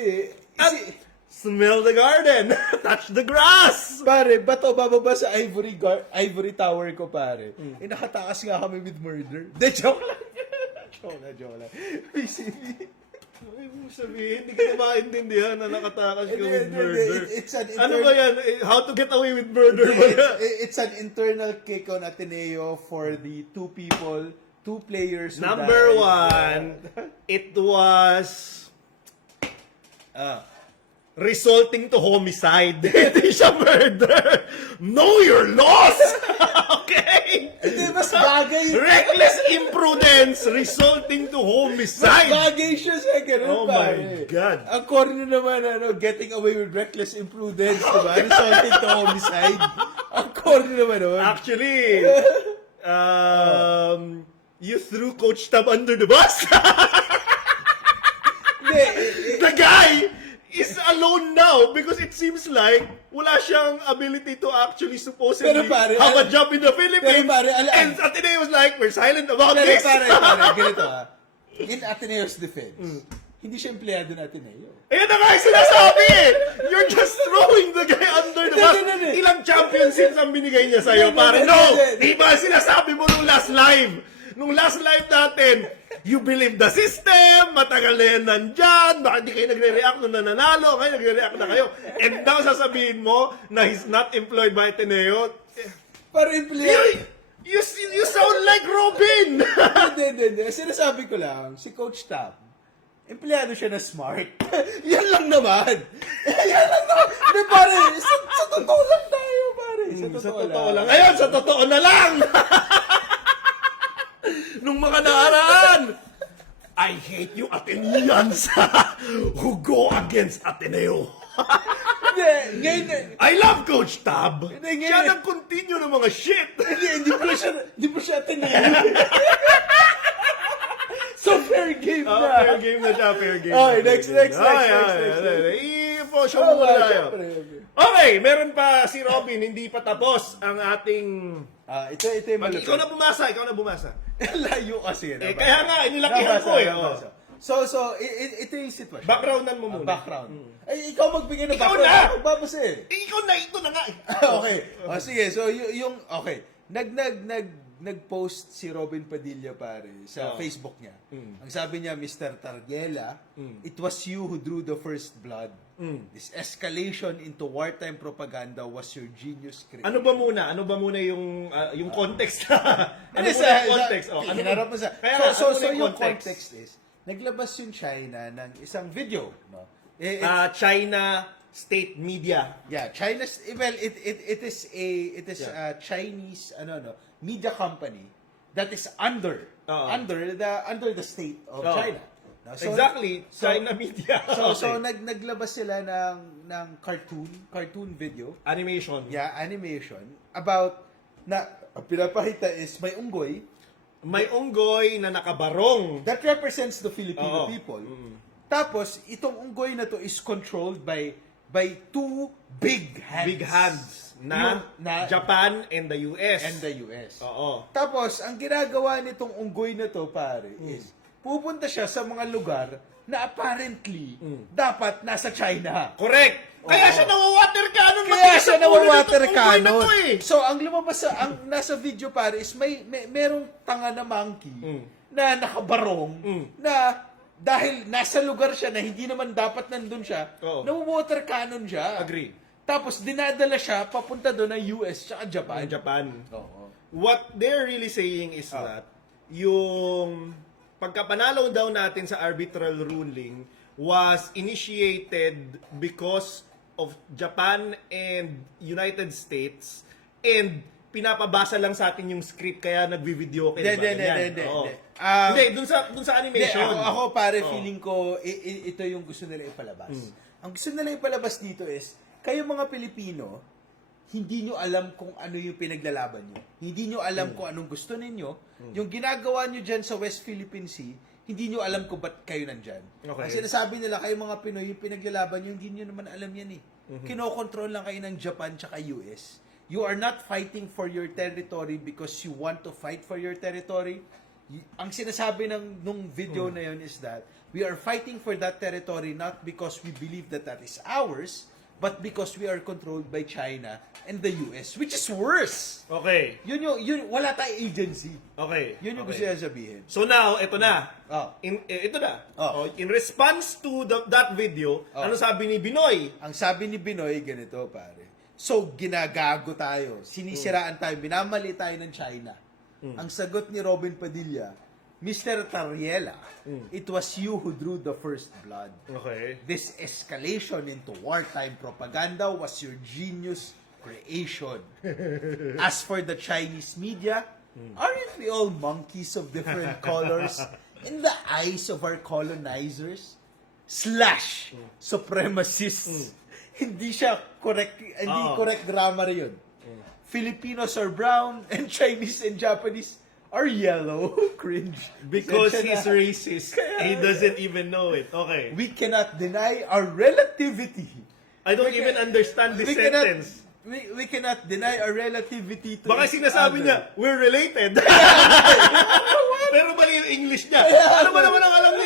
At, smell the garden, touch the grass. Pare, bato bababa sa ivory tower ko, pare. Nakatakas nga kami with murder. De, joke lang. joke lang. Ay, mo sabihin, hindi kita maintindihan na nakatakas ka with Hindi, murder. it's an Ano ba yan? How to get away with murder ba yan? It's an internal kick on Ateneo for the two players who Number died. one, it was resulting to homicide. Hindi siya murder. Know your loss! Okay? Hindi, mas bagay. Reckless imprudence resulting to Mas homicide. bagay siya sa ganun, Oh pare. my God. Ang corny naman, getting away with reckless imprudence, diba? Resulting to homicide. Ang corny naman nun. Actually, you threw Coach Tab under the bus. Hindi, The guy is alone now because it seems like wala siyang ability to actually supposedly Pero pare, have a job in the Philippines. pero pare, And Ateneo was like, we're silent about Pero this. pare, ganito In Ateneo's defense, hindi siya empleyado ng Ateneo. Ayan na nga yung sinasabi eh. You're just throwing the guy under the bus. Hindi. Ilang championships ang binigay niya sa'yo? Pare, no! Di ba sinasabi mo nung last live? Nung last live natin, you believe the system, matagal na yan nandyan, baka di kayo nagre-react nung nananalo, ngayon nagre-react na kayo. And now sasabihin mo na he's not employed by Ateneo. Para empleyado. You sound like Robin! Hindi. Sinasabi ko lang, si Coach Tab, empleyado siya na smart. Yan lang naman. Hindi, pare, sa totoo lang tayo, pare. Sa totoo lang. Ngayon, sa totoo na lang! Nung mga nakaraan, I hate you Ateneans who go against Ateneo. Hindi, ngayon, I love Coach Tab. Hindi, Siya nag-continue ng mga shit. hindi pa siya Ateneo. So fair game na. na siya, fair game. Okay, next. I-show mo muna tayo. Okay, meron pa si Robin, hindi pa tapos ang ating... Ito yung malupit. Ikaw na bumasa. Layo kasi. Kaya nga, inilakihan ko eh. So, ito yung sitwasyon. Backgroundan mo muna. Background. Ay, ikaw magbigay ng Ikaw background. na! Ako magbabasa eh. Ikaw na, ito na nga eh. Okay. Sige, so okay. Nag-post si Robin Padilla pare sa Facebook niya. Ang sabi niya, Mr. Targela, it was you who drew the first blood. This escalation into wartime propaganda was your genius creation. Ano ba muna yung context? Ano Ano muna yung context? Hinarap mo sa... Kaya So, yung yung context is, naglabas yung China ng isang video. No? China state media. Yeah, China's well, it is a Chinese media company that is under the state of China. No, Exactly, China media. So naglabas sila ng cartoon video, Animation. animation about na ang pinapakita is May unggoy na nakabarong. that represents the Filipino people. Tapos itong unggoy na to is controlled by two big hands. Big hands na Japan and the US. Oo. Tapos, ang ginagawa nitong unggoy na to, pare, is pupunta siya sa mga lugar na apparently dapat nasa China. Correct. Kaya siya nawa-water cannon. Kaya siya nawa-water unggoy na cannon. to eh. So, ang lumabas ang nasa video, pare, is merong tanga na monkey na nakabarong na dahil nasa lugar siya na hindi naman dapat nandun siya, nawa-water cannon siya. Agree. Tapos dinadala siya papunta doon ng US at Japan. Japan. Oo. What they're really saying is that yung pagkapanalo daw natin sa arbitral ruling was initiated because of Japan and United States and pinapabasa lang sa atin yung script kaya nagvi-video kayo. Hindi. Hindi, dun sa animation. Ako pare, feeling ko, ito yung gusto nila ipalabas. Ang gusto nila ipalabas dito is, kayo mga Pilipino, hindi nyo alam kung ano yung pinaglalaban nyo. Hindi nyo alam kung anong gusto ninyo. Yung ginagawa nyo dyan sa West Philippine Sea, hindi nyo alam kung ba't kayo nandyan. Okay. Ang sinasabi nila, kayo mga Pinoy, yung pinaglalaban nyo, hindi nyo naman alam yan eh. Kinokontrol lang kayo ng Japan tsaka US. You are not fighting for your territory because you want to fight for your territory. Ang sinasabi nung video na yun is that we are fighting for that territory not because we believe that is ours, but because we are controlled by China and the US, which is worse. Okay. Yun wala tayong agency. Okay. Yun yung gusto niya sabihin. So now, ito na. Ito na. In response to that video, ano sabi ni Binoy? Ang sabi ni Binoy, ganito pare. So, ginagago tayo. Sinisiraan tayo. Binamali tayo ng China. Ang sagot ni Robin Padilla, Mr. Tarriela, it was you who drew the first blood. Okay. This escalation into wartime propaganda was your genius creation. As for the Chinese media, aren't we all monkeys of different colors in the eyes of our colonizers? /supremacists. Hindi siya correct, hindi correct grammar yun. Filipinos are brown and Chinese and Japanese are yellow. Cringe. Because Pasensya he's na. racist. He doesn't even know it. Okay. We cannot deny our relativity. I don't even understand this sentence. We cannot deny our relativity to Baka each sinasabi other. niya, we're related. Pero mali yung English niya. Ano ba naman ang alam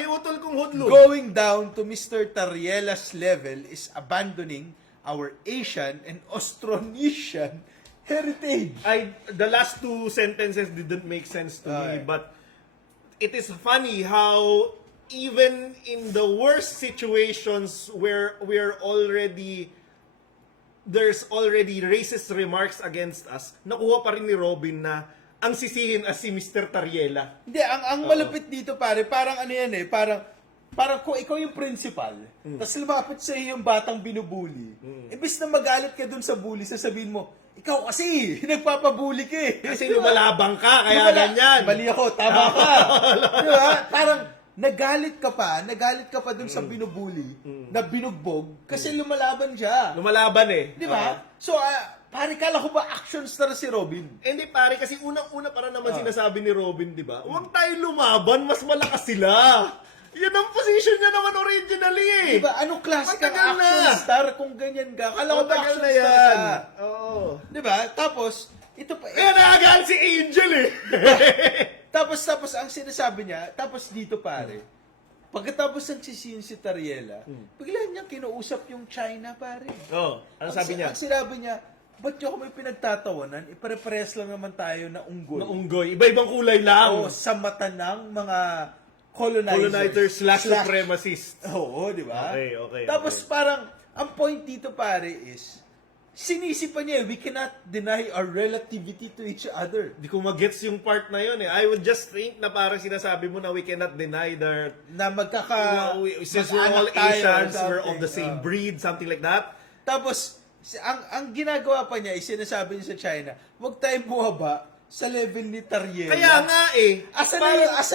ni Utol kong Hudlo? Going down to Mr. Tarriela's level is abandoning our Asian and Austronesian heritage. The last two sentences didn't make sense to me, but it is funny how even in the worst situations where there's already racist remarks against us, nakuha pa rin ni Robin na ang sisihin as si Mr. Tarriela. Hindi, ang malupit dito pare, parang ano yan eh, parang kung ikaw yung principal, tapos lumapit sa iyo yung batang binubuli, imbis na magalit ka dun sa bully, sasabihin mo, ikaw kasi, nagpapabuli ka eh. Kasi lumalabang ka, kaya ganyan. Mali ako, tama ka. Diba? Parang, nagalit ka pa dun sa binubuli, na binugbog, kasi lumalaban siya. Lumalaban eh. Di ba? So, pare, kala ko ba action star si Robin? Hindi pare, kasi unang-una para naman sinasabi ni Robin, di ba? Huwag tayo lumaban, mas malakas sila. Yun ang position niya naman originally eh. Diba, anong klase kang Matagal na. action star kung ganyan ka? Kala ko ba Matagal action na star yan. ka? Oo. Diba? Tapos, ito pa, Kaya naagaan si Angel eh. tapos ang sinasabi niya, tapos dito pare, pagkatapos ng sisihin si Tariela, bigla niyang kinausap yung China pare. Oo. Ano sabi niya? Ang sinabi niya, ba't yung may pinagtatawanan? Ipare-pares lang naman tayo na unggoy. Na unggoy. Iba-ibang kulay lang. O sa mata ng mga colonizers. Colonizers / supremacists. Oo, di ba? Okay. Tapos parang, ang point dito pare is, sinisi pa niya, we cannot deny our relativity to each other. Di ko magets yung part na yun eh. I would just think na parang sinasabi mo na we cannot deny that Na since we're all mag-anak tayo or Asians, we're something. of the same breed, something like that. Tapos, ang ginagawa pa niya, sinasabi niya sa China, huwag tayong bumaba sa level ni Tariela. Kaya nga eh. Asan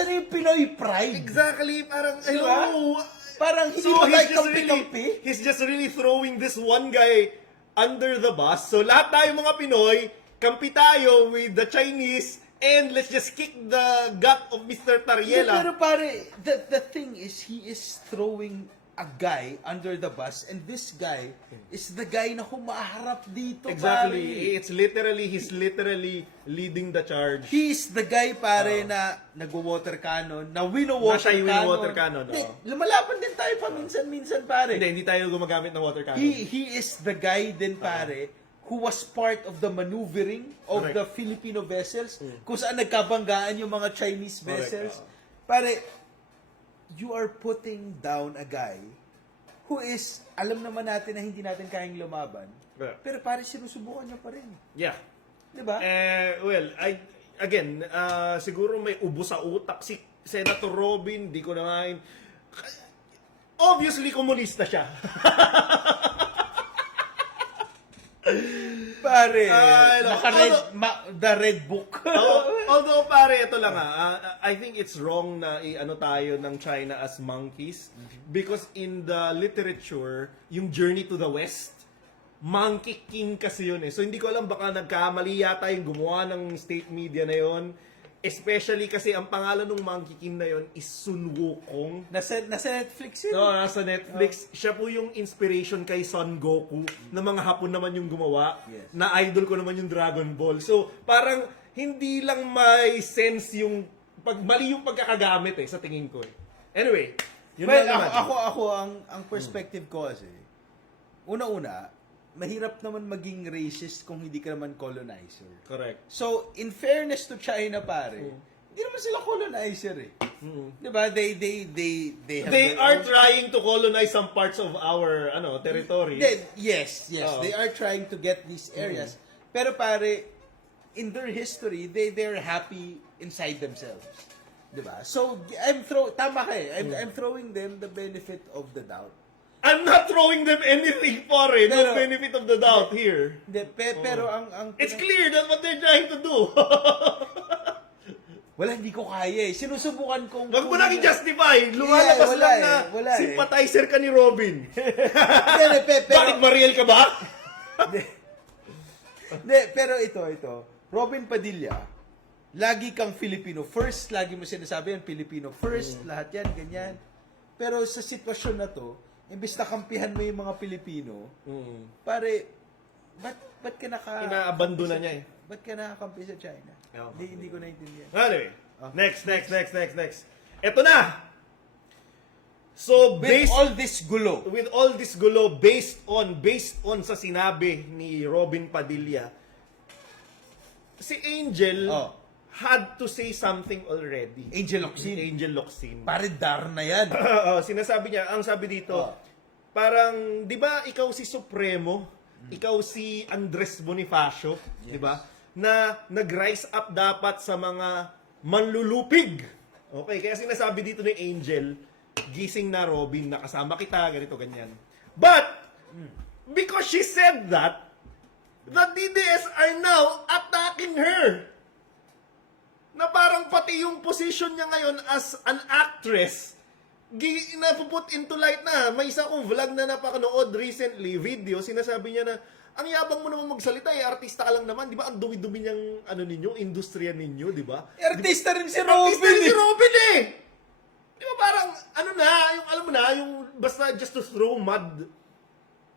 na yung Pinoy pride? Exactly, parang, Diba? hello. Parang hindi So, ba tayo kampi-kampi? he's just really throwing this one guy under the bus. So, lahat tayo mga Pinoy, kampi tayo with the Chinese, and let's just kick the gut of Mr. Yeah, Tariela. pero pare, the thing is, he is throwing a guy under the bus, and this guy is the guy na humaharap dito, Exactly. pare. He's literally leading the charge. He is the guy, pare, na nagwo-water cannon, na wino-water siya yung cannon. wino-water cannon, Hindi, oo. lumalaban din tayo paminsan-minsan, pare. Hindi tayo gumagamit ng water cannon. He is the guy din, pare, who was part of the maneuvering of Correct. the Filipino vessels, kung saan nagkabanggaan yung mga Chinese vessels. Correct, Pare, you are putting down a guy who is, alam naman natin na hindi natin kayang lumaban, Correct. pero pare, sinusubukan niya pa rin. Yeah. Diba? Well, siguro may ubo sa utak si Senator Robin, di ko na ngayon. Obviously, komunista siya. Pare, no. the red book. Although pare, ito lang I think it's wrong na i-ano tayo ng China as monkeys because in the literature, yung Journey to the West, Monkey King kasi yun eh. So hindi ko alam, baka nagkamali yata yung gumawa ng state media na yun. Especially kasi ang pangalan ng Monkey King na yun is Sun Wukong. Nasa Netflix yun. No, nasa Netflix. Siya po yung inspiration kay Son Goku na mga Hapon naman yung gumawa. Yes. Na idol ko naman yung Dragon Ball. So, parang hindi lang may sense yung mali yung pagkakagamit eh sa tingin ko eh. Anyway, yun Well, lang naman. ako ang perspective ko kasi, una-una, mahirap naman maging racist kung hindi ka naman colonizer. Correct. So, in fairness to China, pare, hindi naman sila colonizer eh. Diba? They have They their are own- trying to colonize some parts of our territory. Yes. Oo. They are trying to get these areas. Pero pare, in their history, they're happy inside themselves. Diba? So, tama ka eh. I'm throwing them the benefit of the doubt. I'm not throwing them anything for it. No Pero- benefit of the doubt here. Hindi, pero ang It's clear that's what they're trying to do. wala, hindi ko kaya eh. Sinusubukan kong... Wag mo nang i-justify. Lumalabas wala lang eh, na wala eh. sympathizer ka ni Robin. pero, Bakit Mariel ka ba? Hindi, pero ito. Robin Padilla, lagi kang Filipino first. Lagi mo sinasabi yan, Filipino first. Lahat yan, ganyan. Pero sa sitwasyon na to, imbis na kampihan mo yung mga Pilipino, pare, ba't ka Inaabandona niya eh. Ba't ka nakakampi sa China? Oo. Hindi ko naintindihan. Anyway, next. Ito na. So, With all this gulo, based on sa sinabi ni Robin Padilla, si Angel had to say something already. Angel Locsin. Pare, dar na yan. Sinasabi niya, ang sabi dito, parang, di ba ikaw si Supremo, ikaw si Andres Bonifacio, di ba? Na nag-rise up dapat sa mga manlulupig. Okay, kaya sinasabi dito ni Angel, gising na Robin, nakasama kita, ganito, ganyan. But, because she said that, the DDS are now attacking her. Na parang pati yung position niya ngayon as an actress, napuput into light na. May isa kong vlog na napakanood recently, video, sinasabi niya na, ang yabang mo naman magsalita, artista ka lang naman, di ba? Ang dumi-dumi niyang, industriya ninyo, di ba? Artista rin si Artista rin si Robin. Robin eh! Di ba parang, ano na, yung alam mo na, yung basta just to throw mud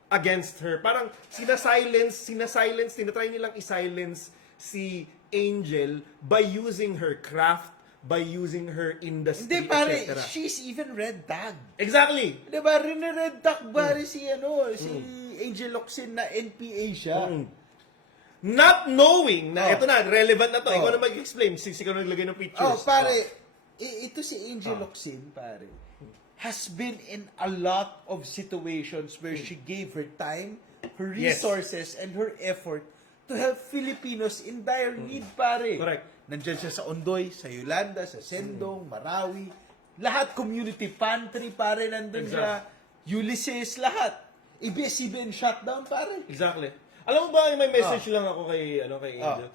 against her. Parang sina-silence, tinatry nilang i-silence si Angel by using her craft, by using her industry, Hindi, pare, etc. she's even red tag. Exactly. Di ba, red tag pare si Angel Locsin na NPA siya. Not knowing na, Oh. ito na, relevant na to. Oh. Ikaw na mag-explain. Ikaw na naglagay ng pictures. Oh, pare, ito si Angel Locsin, pare, has been in a lot of situations where she gave her time, her Yes. resources, and her effort to help Filipinos in dire need, pare. Correct. Nandyan siya sa Ondoy, sa Yolanda, sa Sendong, Marawi. Lahat community pantry, pare, nandun siya. Ulysses, lahat. ABS-CBN shutdown, pare. Exactly. Alam mo ba, may message lang ako kay Angel.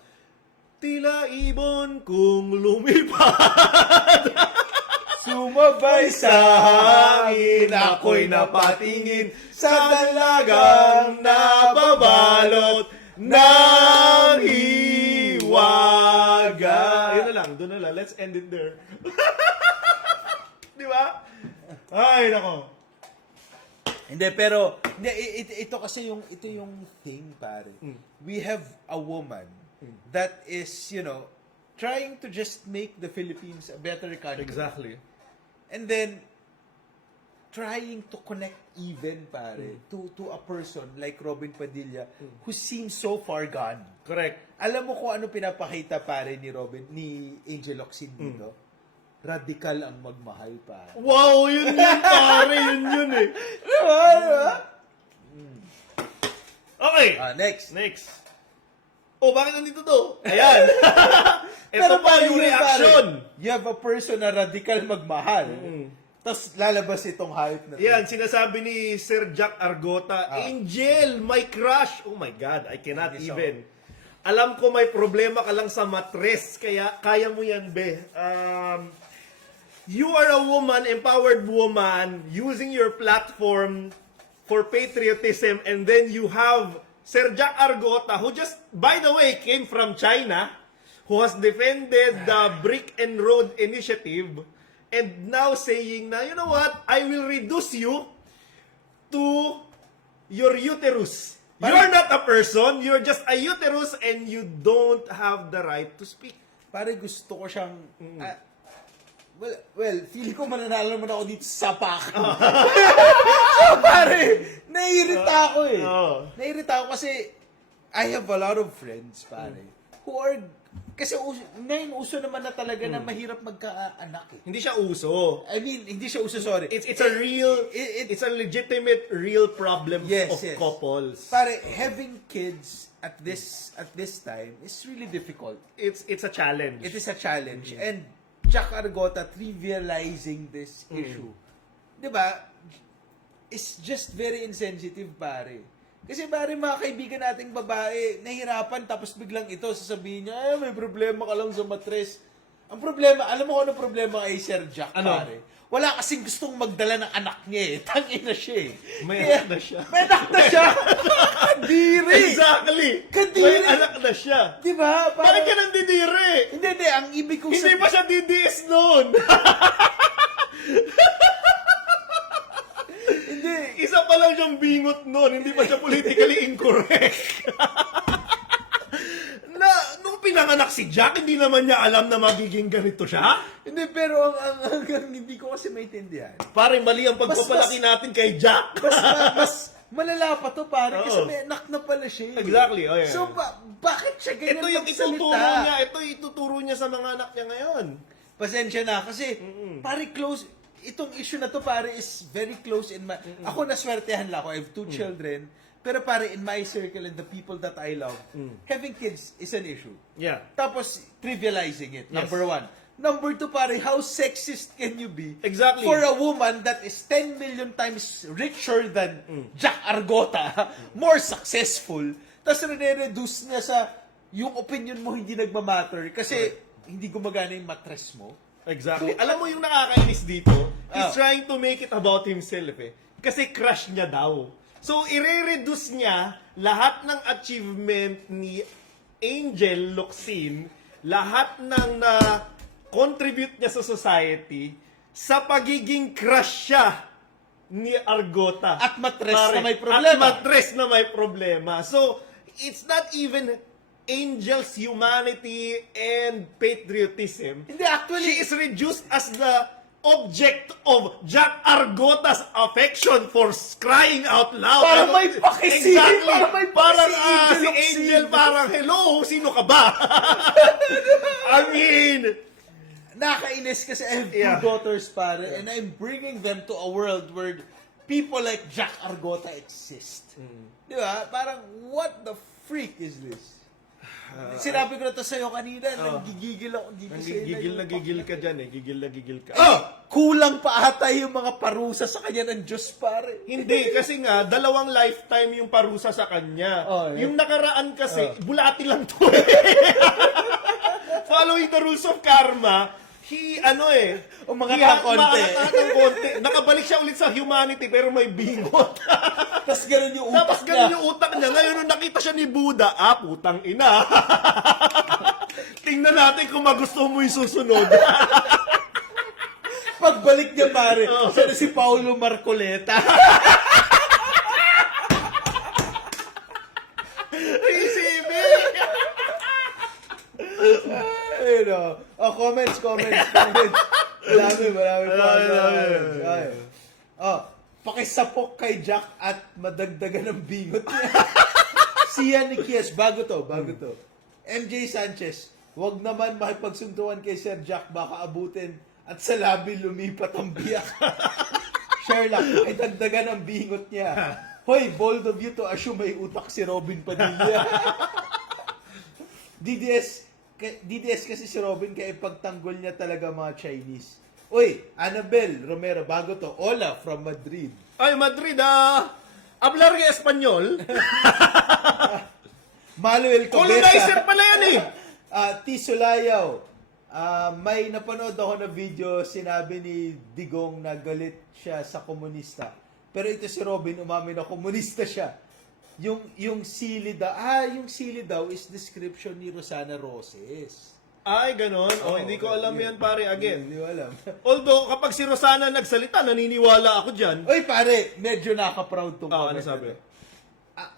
Tila ibon kung lumipad. Sumabay sa hangin, ako'y napatingin sa dalagang nababalot ng hiwaga. Yun na lang, doon na lang. Let's end it there. Di ba? Ay, nako. Hindi, pero hindi, ito kasi ito yung thing, pare. We have a woman that is, trying to just make the Philippines a better country. Exactly. And then trying to connect even, pare, to a person like Robin Padilla who seems so far gone. Correct. Alam mo kung ano pinapakita, pare, ni Angel Locsin dito? Radical ang magmahal, pare. Wow, yun pare. Yun eh. Diba? Okay. Next. Oh, bakit nandito to? Ayan. Ito pa pare, yung yun, reaction. pare, you have a person na radical magmahal. Tapos lalabas itong hype na to. Yan, sinasabi ni Sir Jack Argota, Angel, my crush. Oh my God, I cannot Hindi even. Alam ko may problema ka lang sa matres, kaya kaya mo yan, be. You are a woman, empowered woman, using your platform for patriotism, and then you have Sir Jack Argota, who just, by the way, came from China, who has defended the Brick and Road Initiative, and now saying na, you know what, I will reduce you to your uterus. You're not a person, you're just a uterus, and you don't have the right to speak. Pare, gusto ko siyang... well, feel ko mananalo naman ako dito sa sapak. So, pare, naiirita ako eh. Naiirita ako kasi I have a lot of friends, pare, who are... Kasi ngayon uso naman na talaga na mahirap magkaanak eh. Hindi siya uso. I mean, hindi siya uso, sorry. It's a real, it's a legitimate, real problem of couples. Pare, having kids at this time is really difficult. It's a challenge. It is a challenge. And Jack Argota trivializing this issue, di ba, is just very insensitive, pare. Kasi pare, mga kaibigan nating babae, nahirapan, tapos biglang ito, sasabihin niya, may problema ka lang sa matres. Ang problema, alam mo kung ano problema kay Sir Jack, pare? Wala kasing gustong magdala ng anak niya eh. Tangina siya eh. May anak na siya. May anak na siya! Kadiri! Exactly! Kadiri! May anak na siya. Di ba? Bakit ka nandidiri? Hindi. Ang ibig kong Hindi pa siya DDS noon. Hindi. Isa pa lang siyang bingot noon. Hindi pa siya politically incorrect. Nung pinanganak si Jack, hindi naman niya alam na magiging ganito siya. Hindi, pero ang hindi ko kasi maintindihan. Pare, mali ang pagpapalaki natin kay Jack. Mas malala pa to, pare, kasi may anak na pala siya. Exactly. Oh, yeah. So, bakit siya ganyan Ito yung magsalita? ituturo niya. Ito yung ituturo niya sa mga anak niya ngayon. Pasensya na, kasi, pare, close, itong issue na to, pare, is very close in my... Ako, naswertehan lang ako. I have 2 children. Pero pare, in my circle and the people that I love, having kids is an issue. Yeah. Tapos, trivializing it, number 1. Number 2, pare, how sexist can you be Exactly. for a woman that is 10 million times richer than Jack Argota, more successful, tapos nire-reduce niya sa yung opinion mo hindi nagmamatter kasi hindi gumagana yung mattress mo. Exactly. Alam mo yung nakakainis dito, he's trying to make it about himself eh. Kasi crush niya daw. So, ire-reduce niya lahat ng achievement ni Angel Locsin, lahat ng na-contribute niya sa society, sa pagiging crush siya ni Argota. At matres na may At problema. matres na may problema. So, it's not even Angel's humanity and patriotism. Hindi, actually, She is reduced as the object of Jack Argota's affection for crying out loud. Parang may pakisi. Exactly. Parang may Parang pakisi. si Angel, parang, hello, sino ka ba? I mean, nakainis kasi I have two Yeah. daughters, pare, and I'm bringing them to a world where people like Jack Argota exist. Di ba? Parang, what the freak is this? Sinabi ko na to sa'yo kanina, nanggigigil ako dito sa'yo. gigil na gigil ka dyan eh. Gigil na gigil ka. Kulang pa ata yung mga parusa sa kanya ng Diyos, pare. Hindi, kasi nga, 2 lifetime yung parusa sa kanya. Oh, yeah. Yung nakaraan kasi, bulati lang to eh. Following the rules of karma, Umangat ng konti. umangat ng konti. Nakabalik siya ulit sa humanity pero may bingot. Tapos ganun yung utak Tapos ganun yung utak niya. Ngayon nung nakita siya ni Buddha, putang ina. Tingnan natin kung magusto mo yung susunod. Pagbalik niya, pare, sana si Paulo Marcoleta. Isipin! Ayun o. Comments. Marami comments. Ay. Pakisapok kay Jack at madagdagan ng bingot niya. Siya ni Kies, bago to. MJ Sanchez, wag naman makipagsuntuan kay Sir Jack, baka abutin at sa labi lumipat ang biyak. Sherlock, ay dagdagan ang bingot niya. Hoy, bold of you to assume may utak si Robin Padilla. DDS kasi si Robin kaya pagtanggol niya talaga mga Chinese. Uy, Annabel Romero, bago to. Hola from Madrid. Ay, Madrid, hablar que Espanyol. Manuel Cobeta. Colonizer pala yan eh. Tisulayaw. May napanood ako na video, sinabi ni Digong na galit siya sa komunista. Pero ito si Robin, umamin na komunista siya. Yung sili daw is description ni Rosana Roses. Ay, ganon. Hindi ko alam yan, pare, again. Hindi ko alam. Although, kapag si Rosana nagsalita, naniniwala ako dyan. Oy, pare, medyo naka-proud tong Ano comment sabi? na to.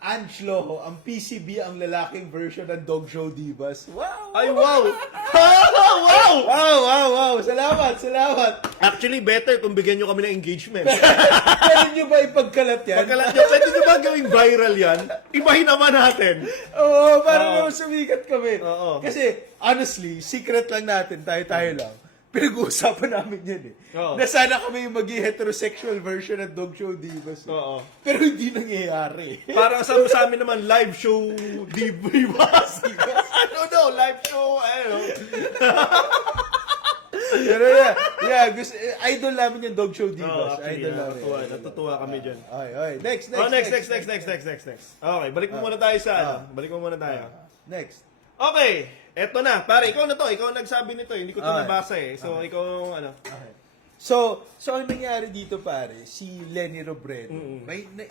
Angelo, ang PCB ang lalaking version ng Dog Show Divas. Wow! Ay, wow! Wow! Wow! Salamat! Actually, better kung bigyan nyo kami ng engagement. Pwede nyo ba ipagkalat yan? Pwede nyo ba gawing viral yan? Ibahin naman natin. Oo, para naman sumikat kami. Oo. Kasi, honestly, secret lang natin, tayo lang. Pinag-uusapan namin yan eh. Oo. Na sana kami yung maging heterosexual version ng Dog Show Divas. Oo. Pero hindi nangyayari. Para sa amin naman, live show divas. Live show, Pero gusto, idol namin yung Dog Show Divas. Idol namin. Natutuwa kami dyan. Okay. Next. Next. Okay, balik mo muna tayo sa Next. Okay, eto na. Pare, ikaw na to. Ikaw nagsabi nito. Hindi ko to nabasa eh. So, ikaw, Okay. So ang nangyari dito, pare, si Lenny Robredo.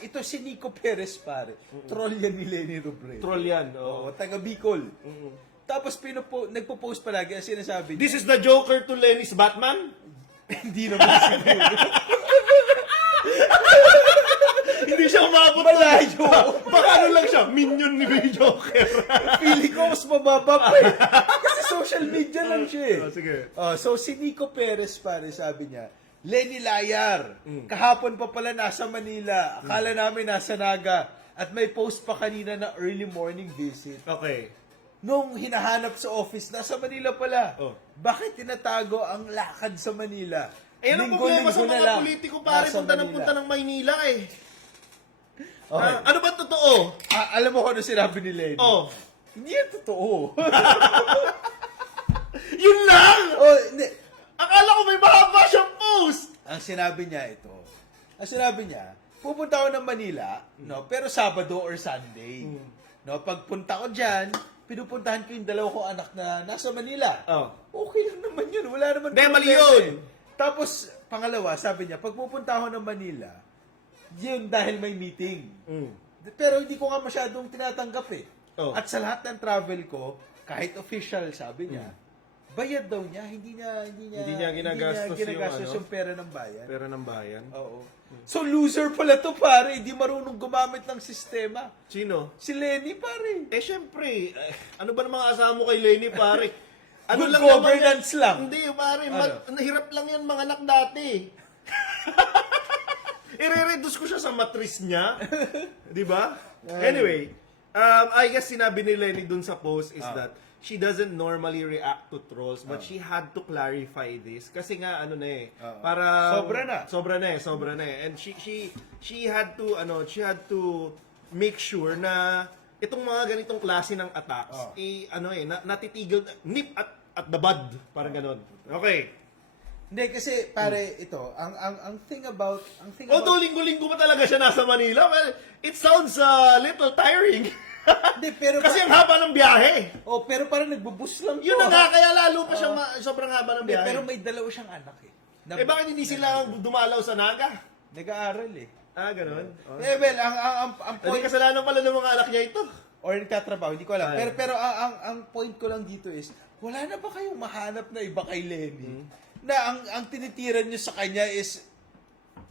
Ito si Nico Perez, pare. Troll yan ni Lenny Robredo. Troll yan. Oo, taga Bicol. Tapos nagpo-post palagi ang sinasabi This is the Joker to Lenny's Batman? hindi naman siguro. Hindi siya umabot. Malayo. Baka ano lang siya, minion ni Joker. Feeling ko mas mababa pa eh. Kasi social media lang siya eh. Sige. So si Nico Perez, pare, sabi niya, Lenny Layar, kahapon pa pala nasa Manila. Akala namin nasa Naga. At may post pa kanina na early morning visit. Okay. Nung hinahanap sa office, nasa Manila pala. Bakit tinatago ang lakad sa Manila? Eh, anong problema sa mga politiko, pare? Punta ng Maynila eh. Okay. Ano ba totoo? Alam mo kung ano sinabi ni Lenny? Hindi yan totoo. Yun lang! Hindi. Akala ko may mahaba siyang post! Ang sinabi niya ito. Pupunta ako ng Manila, no, pero Sabado or Sunday. No, pagpunta ko diyan, pinupuntahan ko yung 2 kong anak na nasa Manila. Okay lang naman yun. Wala naman mali yun. Tapos, pangalawa, sabi niya, pag pupunta ako ng Manila, yun dahil may meeting. Pero hindi ko nga masyadong tinatanggap eh. At sa lahat ng travel ko, kahit official, sabi niya, bayad daw niya, hindi niya ginagastos yung yung pera ng bayan. Pera ng bayan. Oo. So loser pala to pare, hindi marunong gumamit ng sistema. Sino? Si Lenny pare. Syempre, ano ba naman kasama mo kay Lenny, pare? Ano Good lang naman governance yan? lang. Hindi, pare. Ano? Nahirap lang yan mga anak dati. I-reduce ko siya sa matris niya. Di ba? Anyway, I guess sinabi ni Lenny dun sa post is that she doesn't normally react to trolls but she had to clarify this kasi nga ano na eh para sobra na eh and she had to make sure na itong mga ganitong klase ng attacks natitigil nip at the bud parang ganon. Okay. Hindi kasi pare ito, ang thing about Although linggo-linggo pa talaga siya nasa Manila, well, it sounds a little tiring. Hindi, pero kasi ang haba ng biyahe. pero parang nagbubus lang Yun na nga, kaya lalo pa siyang sobrang haba ng biyahe. Pero may dalawa siyang anak eh. Bakit hindi sila dumalaw sa Naga? Nag-aaral eh. Ganun. Well, ang Hindi point kasalanan pala ng mga anak niya ito. or nagtatrabaho, hindi ko alam. Pero ang point ko lang dito is, wala na ba kayong mahanap na iba kay Lenny? Na ang tinitiran niyo sa kanya is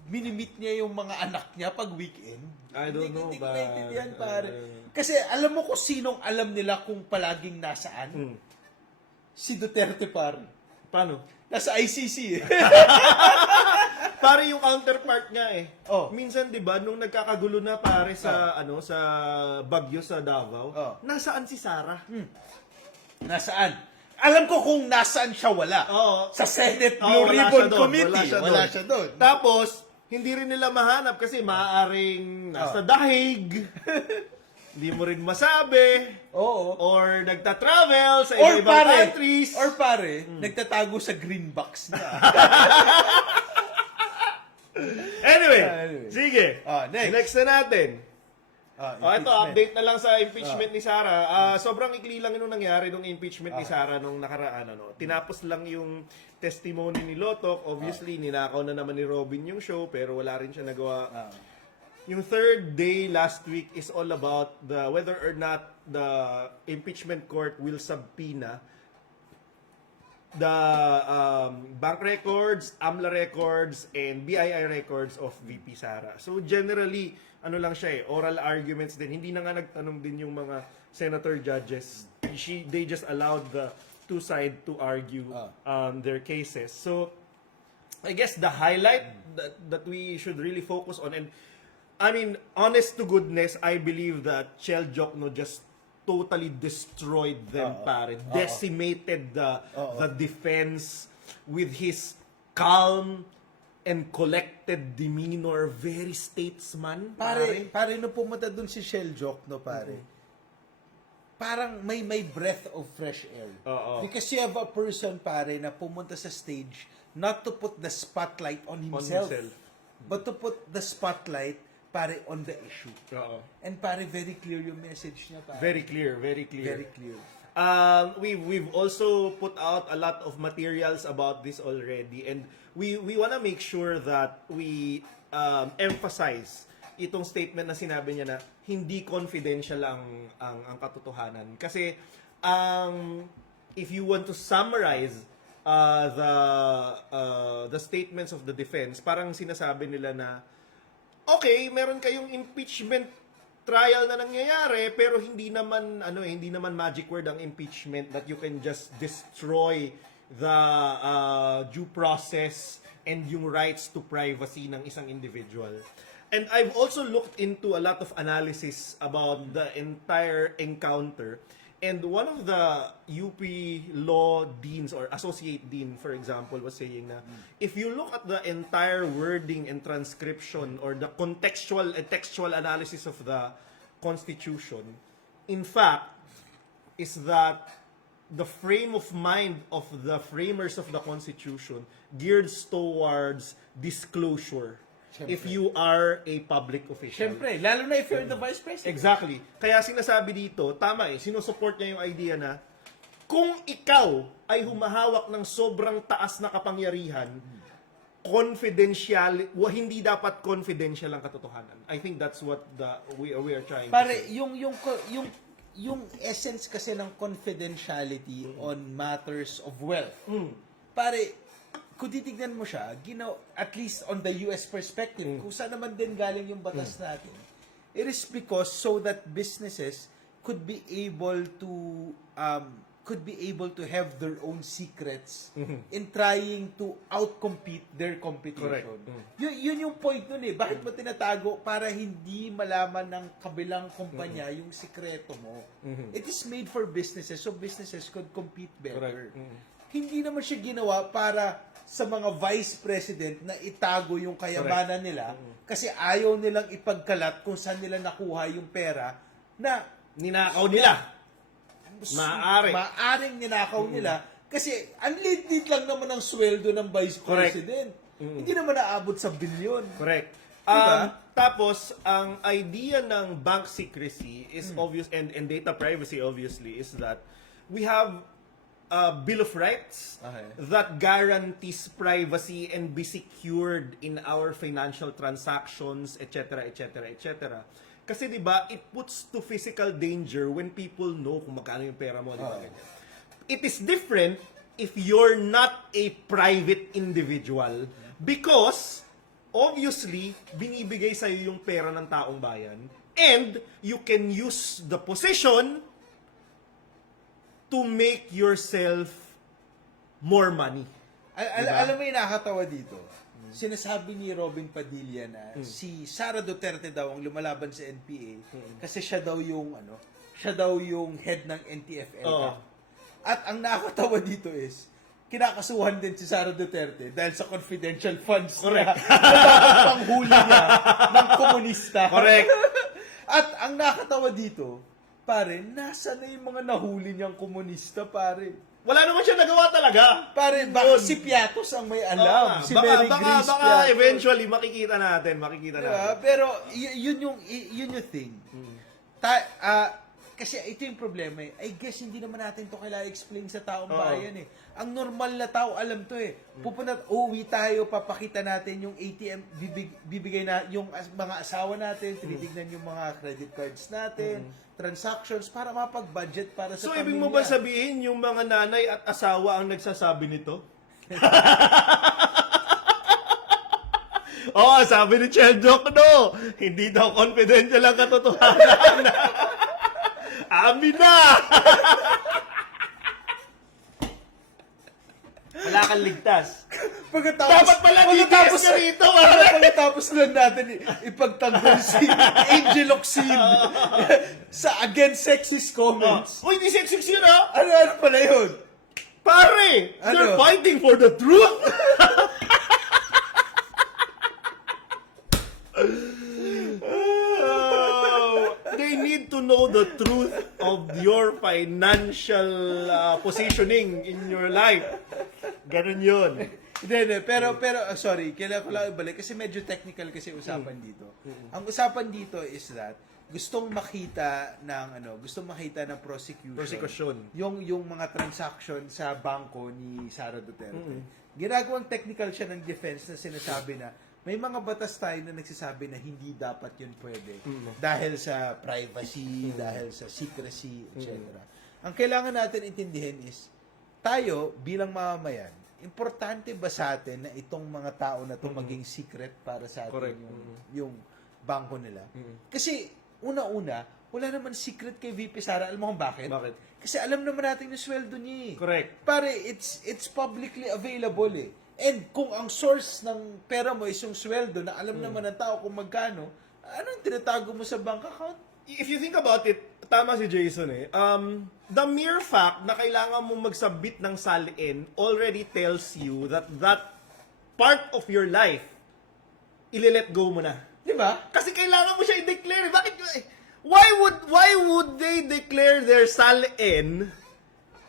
minimit niya yung mga anak niya pag weekend. I don't know Hindi ko ba? naintindihan, pare. Kasi alam mo kung sinong alam nila kung palaging nasaan? Si Duterte, pare. Paano? Nasa ICC eh. Pare yung counterpart niya eh. Minsan, Minsan 'di ba nung nagkakagulo na pare sa sa bagyo sa Davao, nasaan si Sara? Nasaan? Alam ko kung nasaan siya wala. Sa Senate Blue Ribbon Committee. Wala siya doon. Tapos, hindi rin nila mahanap kasi maaaring nasa dahig. Hindi mo rin masabi. Oo. Or nagta-travel sa iba-ibang countries. Or pare, nagtatago sa green box niya. Anyway, sige. Next. na natin. Ito, update na lang sa impeachment ni Sara. Sobrang ikli lang yung nangyari nung impeachment ni Sara nung nakaraan. Tinapos lang yung testimony ni Lotok. Obviously, ninakaw na naman ni Robin yung show, pero wala rin siya nagawa. Yung third day last week is all about whether or not the impeachment court will subpoena the bank records, AMLA records, and BII records of VP Sara. So generally, ano lang siya oral arguments din. Hindi na nga nagtanong din yung mga senator judges. They just allowed the two side to argue their cases. So I guess the highlight that we should really focus on, and I mean, honest to goodness, I believe that Chel Jokno just totally destroyed them, pare. Decimated the defense with his calm and collected demeanor, very statesman. Pare, nung pumunta dun si Chel Jokno, pare, parang may breath of fresh air. Because you have a person, pare, na pumunta sa stage not to put the spotlight on himself. But to put the spotlight, pare, on the issue. And pare, very clear yung message niya, pare. Very clear. Very clear. We've also put out a lot of materials about this already, and we want to make sure that we emphasize itong statement na sinabi niya na hindi confidential ang katotohanan. Kasi if you want to summarize the statements of the defense, parang sinasabi nila na okay, meron kayong impeachment trial na nangyayari pero hindi naman magic word ang impeachment that you can just destroy the due process and yung rights to privacy ng isang individual. And I've also looked into a lot of analysis about the entire encounter. And one of the UP law deans or associate dean, for example, was saying na if you look at the entire wording and transcription or the contextual and textual analysis of the Constitution, in fact, is that the frame of mind of the framers of the Constitution geared towards disclosure. Siyempre. If you are a public official. Siyempre, lalo na if you're the vice president. Exactly. Kaya sinasabi dito, tama sinusupport niya yung idea na kung ikaw ay humahawak ng sobrang taas na kapangyarihan, hindi dapat confidential ang katotohanan. I think that's what we are trying to Pare, say. yung yung essence kasi ng confidentiality on matters of wealth. Pare, kung titignan mo siya, at least on the US perspective, kung saan naman din galing yung batas natin, it is because so that businesses could be able to have their own secrets in trying to outcompete their competition. Yun yung point nun eh. Bakit mo tinatago? Para hindi malaman ng kabilang kumpanya yung sikreto mo. It is made for businesses so businesses could compete better. Hindi naman siya ginawa para sa mga vice president na itago yung kayamanan nila kasi ayaw nilang ipagkalat kung saan nila nakuha yung pera na Ninakaw nila. Maaring ninakaw nila kasi ang liit lang naman ang sweldo ng vice president. Hindi naman naabot sa bilyon. Correct. Diba? Tapos, ang idea ng bank secrecy is obvious, and data privacy obviously, is that we have a Bill of Rights that guarantees privacy and be secured in our financial transactions, etc., etc., etc. Kasi 'di ba, it puts to physical danger when people know kung magkano yung pera mo, 'di ba? It is different if you're not a private individual because obviously binibigay sa iyo yung pera ng taong bayan and you can use the position to make yourself more money. Alam mo yung nakakatawa dito? Sinasabi ni Robin Padilla na si Sara Duterte daw ang lumalaban sa NPA kasi siya daw yung head ng NTFL. At ang nakakatawa dito is kinakasuhan din si Sara Duterte dahil sa confidential funds niya na dapat panghuli niya ng komunista. Correct. At ang nakakatawa dito, pare, nasa na yung mga nahuli niyang komunista, pare? Wala naman siya nagawa talaga. Pare, baka si Piatos ang may alam. Si Mary Grace baka Piatos. eventually makikita natin. Diba? Pero yun yung thing. Kasi ito yung problema eh. I guess hindi naman natin to kailangan explain sa taong bayan eh. Ang normal na tao alam to eh. Pupunta, uwi tayo, papakita natin yung ATM, bibigay na yung mga asawa natin, tinitignan yung mga credit cards natin, transactions para mapag-budget para sa So, pamilya. ibig mo ba sabihin yung mga nanay at asawa ang nagsasabi nito? Sabi ni Cheldok, no! Hindi daw confidential ang katotohanan. Amin na! Wala kang ligtas. Dapat pala DDS na rito, Pagkatapos lang natin ipagtanggol si Angel Oxine sa against sexist comments. Uy, di sexy yun, ha? Ano pala yun? Pare! Ano? They're fighting for the truth! They need to know the truth of your financial positioning in your life. Ganun yun. Hindi. Pero, sorry, kailangan ko lang ibalik kasi medyo technical kasi usapan dito. Ang usapan dito is that gustong makita ng prosecution. Yung mga transaction sa bangko ni Sara Duterte. Ginagawang technical siya ng defense na sinasabi na may mga batas tayo na nagsasabi na hindi dapat yun pwede. Dahil sa privacy, dahil sa secrecy, etc. Ang kailangan natin intindihin is, tayo bilang mamamayan, importante ba sa atin na itong mga tao na ito maging secret para sa atin yung bangko nila? Kasi, una-una, wala naman secret kay VP Sara. Alam mo kung bakit? Kasi alam naman natin yung sweldo niya. Correct. Pare, it's publicly available eh. And kung ang source ng pera mo is yung sweldo na alam naman ng tao kung magkano, anong tinatago mo sa bank account? If you think about it, tama si Jason eh. The mere fact na kailangan mo mag-submit ng SALN already tells you that part of your life, ile-let go mo na. Di ba? Kasi kailangan mo siya i-declare. Bakit? Why would they declare their SALN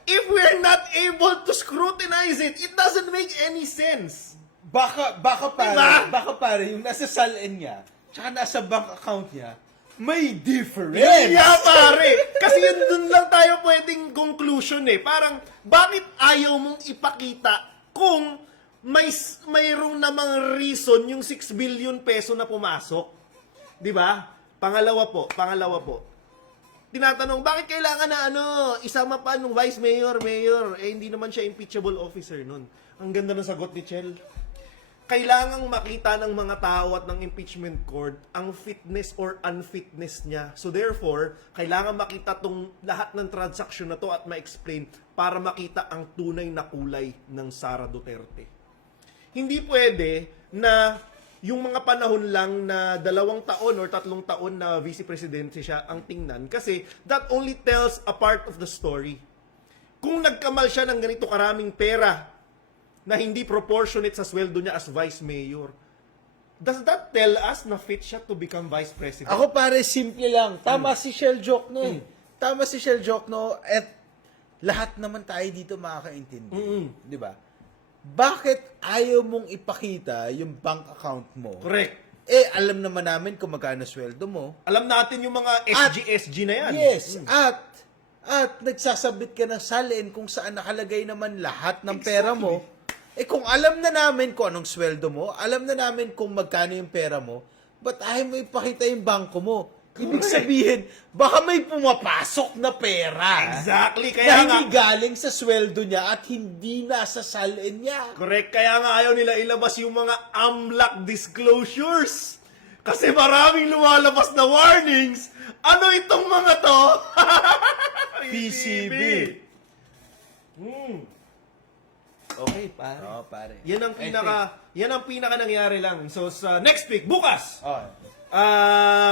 if we're not able to scrutinize it? It doesn't make any sense. Baka pare, yung nasa SALN niya, tsaka nasa bank account niya, may difference. Yeah, pare. Kasi yun dun lang tayo pwedeng conclusion eh. Parang, bakit ayaw mong ipakita kung mayroong namang reason yung 6 billion peso na pumasok? 'Di ba? Pangalawa po. tinatanong, bakit kailangan na isama pa nung vice mayor, mayor? Eh, hindi naman siya impeachable officer nun. Ang ganda ng sagot ni Chel. Kailangang makita ng mga tao at ng impeachment court ang fitness or unfitness niya. So therefore, kailangan makita tong lahat ng transaction na to at ma-explain para makita ang tunay na kulay ng Sara Duterte. Hindi pwede na yung mga panahon lang na 2 taon or 3 taon na vice presidency siya ang tingnan kasi that only tells a part of the story. Kung nagkamal siya ng ganito karaming pera na hindi proportionate sa sweldo niya as vice mayor, does that tell us na fit siya to become vice president? Ako pare, simple lang. Tama si Shell Jokno. Tama si Shell Jokno at lahat naman tayo dito makakaintindi. Di ba? Bakit ayaw mong ipakita yung bank account mo? Correct. Eh, alam naman namin kung magkano sweldo mo. Alam natin yung mga SG-SG na yan. Yes. At nagsasabit ka ng salin kung saan nakalagay naman lahat ng pera mo. Eh, kung alam na namin kung anong sweldo mo, alam na namin kung magkano yung pera mo, ba't ayaw mo ipakita yung bangko mo? Ibig sabihin, baka may pumapasok na pera. Exactly. Na Kaya nga, hindi galing sa sweldo niya at hindi nasa salin niya. correct. Kaya nga ayaw nila ilabas yung mga AMLAC disclosures. Kasi maraming lumalabas na warnings. Ano itong mga to? PCB. Okay, pare. Oo, pare. Yan ang pinaka nangyari lang. So sa next week, bukas, Oh.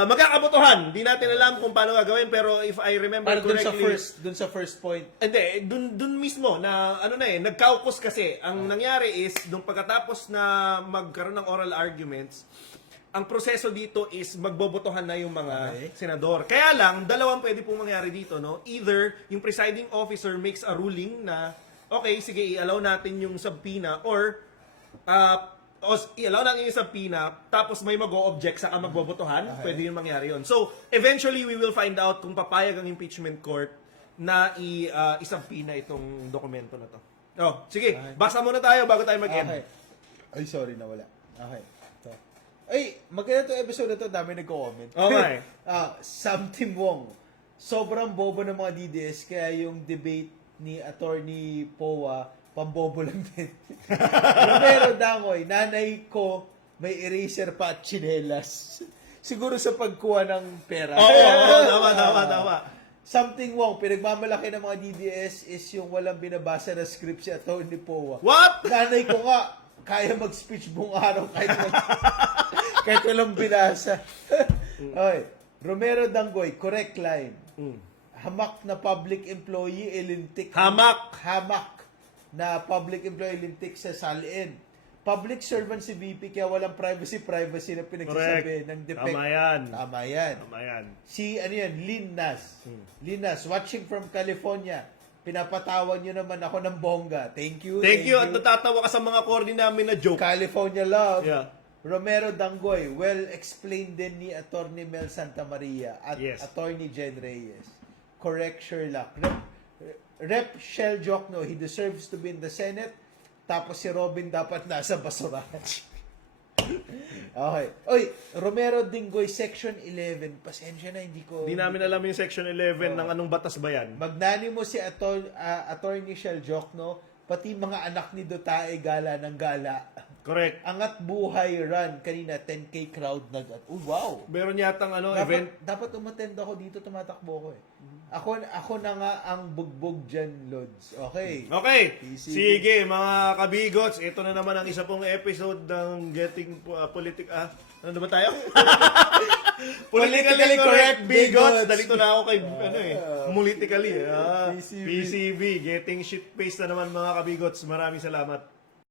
magkakabotohan. Di natin alam kung paano gagawin, pero if I remember Para correctly, dun sa first point. hindi, dun mismo na nag-caucus kasi. Ang nangyari is nung pagkatapos na magkaroon ng oral arguments, ang proseso dito is magbobotohan na yung mga senador. Kaya lang, dalawang pwede pong mangyari dito, no? Either yung presiding officer makes a ruling na okay, sige, i-allow natin yung subpoena or i-allow natin yung subpoena tapos may mag-o-object saka magbobotohan. Pwede yung mangyari yun. So, eventually, we will find out kung papayag ang impeachment court na i-subpoena itong dokumento na to. Oh, sige, basa muna tayo bago tayo mag-end. Okay. Ay, sorry, nawala. Okay. So, ay, maganda to episode na to, dami nagko-comment. Okay. Something Wong. Sobrang bobo ng mga DDS, kaya yung debate ni Attorney Powa, pambobo lang din. Pero Dangoy, nanay ko may eraser pa at tsinelas. Siguro sa pagkuha ng pera. Oo, tama. Something Wong, pinagmamalaki ng mga DDS is yung walang binabasa na script si Attorney Powa. What? Nanay ko nga, kaya mag-speech buong araw kahit walang binasa. Okay. Romero Dangoy, correct line. Hamak na public employee ilintik. Hamak Na public employee ilintik sa salin. Public servant si VP kaya walang privacy na pinagsasabi ng defect. Tama yan. Si Lin Nas. Lin Nas, watching from California. Pinapatawan nyo naman ako ng bongga. Thank you. Thank you. At natatawa ka sa mga corny namin na joke. California love. Yeah. Romero Dangoy, well explained din ni Attorney Mel Santamaria at Attorney Jen Reyes. Correct, Sherlock. Rep Shell Jokno, he deserves to be in the Senate. Tapos si Robin dapat nasa basurahan. Okay. Oy, Romero Dingoy, Section 11. Pasensya na, hindi namin alam yung Section 11 ng anong batas ba yan. Magnani mo si Attorney Shell Jokno, pati mga anak ni Dotae gala ng gala. Correct. Angat buhay run. Kanina, 10K crowd na. Wow. Meron yatang event. Dapat umattend ako dito, tumatakbo ko eh. Ako na nga ang bugbog dyan, Lods. Okay. PCB. Sige, mga kabigots. Ito na naman ang isa pong episode ng Getting ano ba tayo? Politically correct bigots. Dalito na ako kay politically. PCB. Getting shit-faced na naman mga kabigots. Maraming salamat.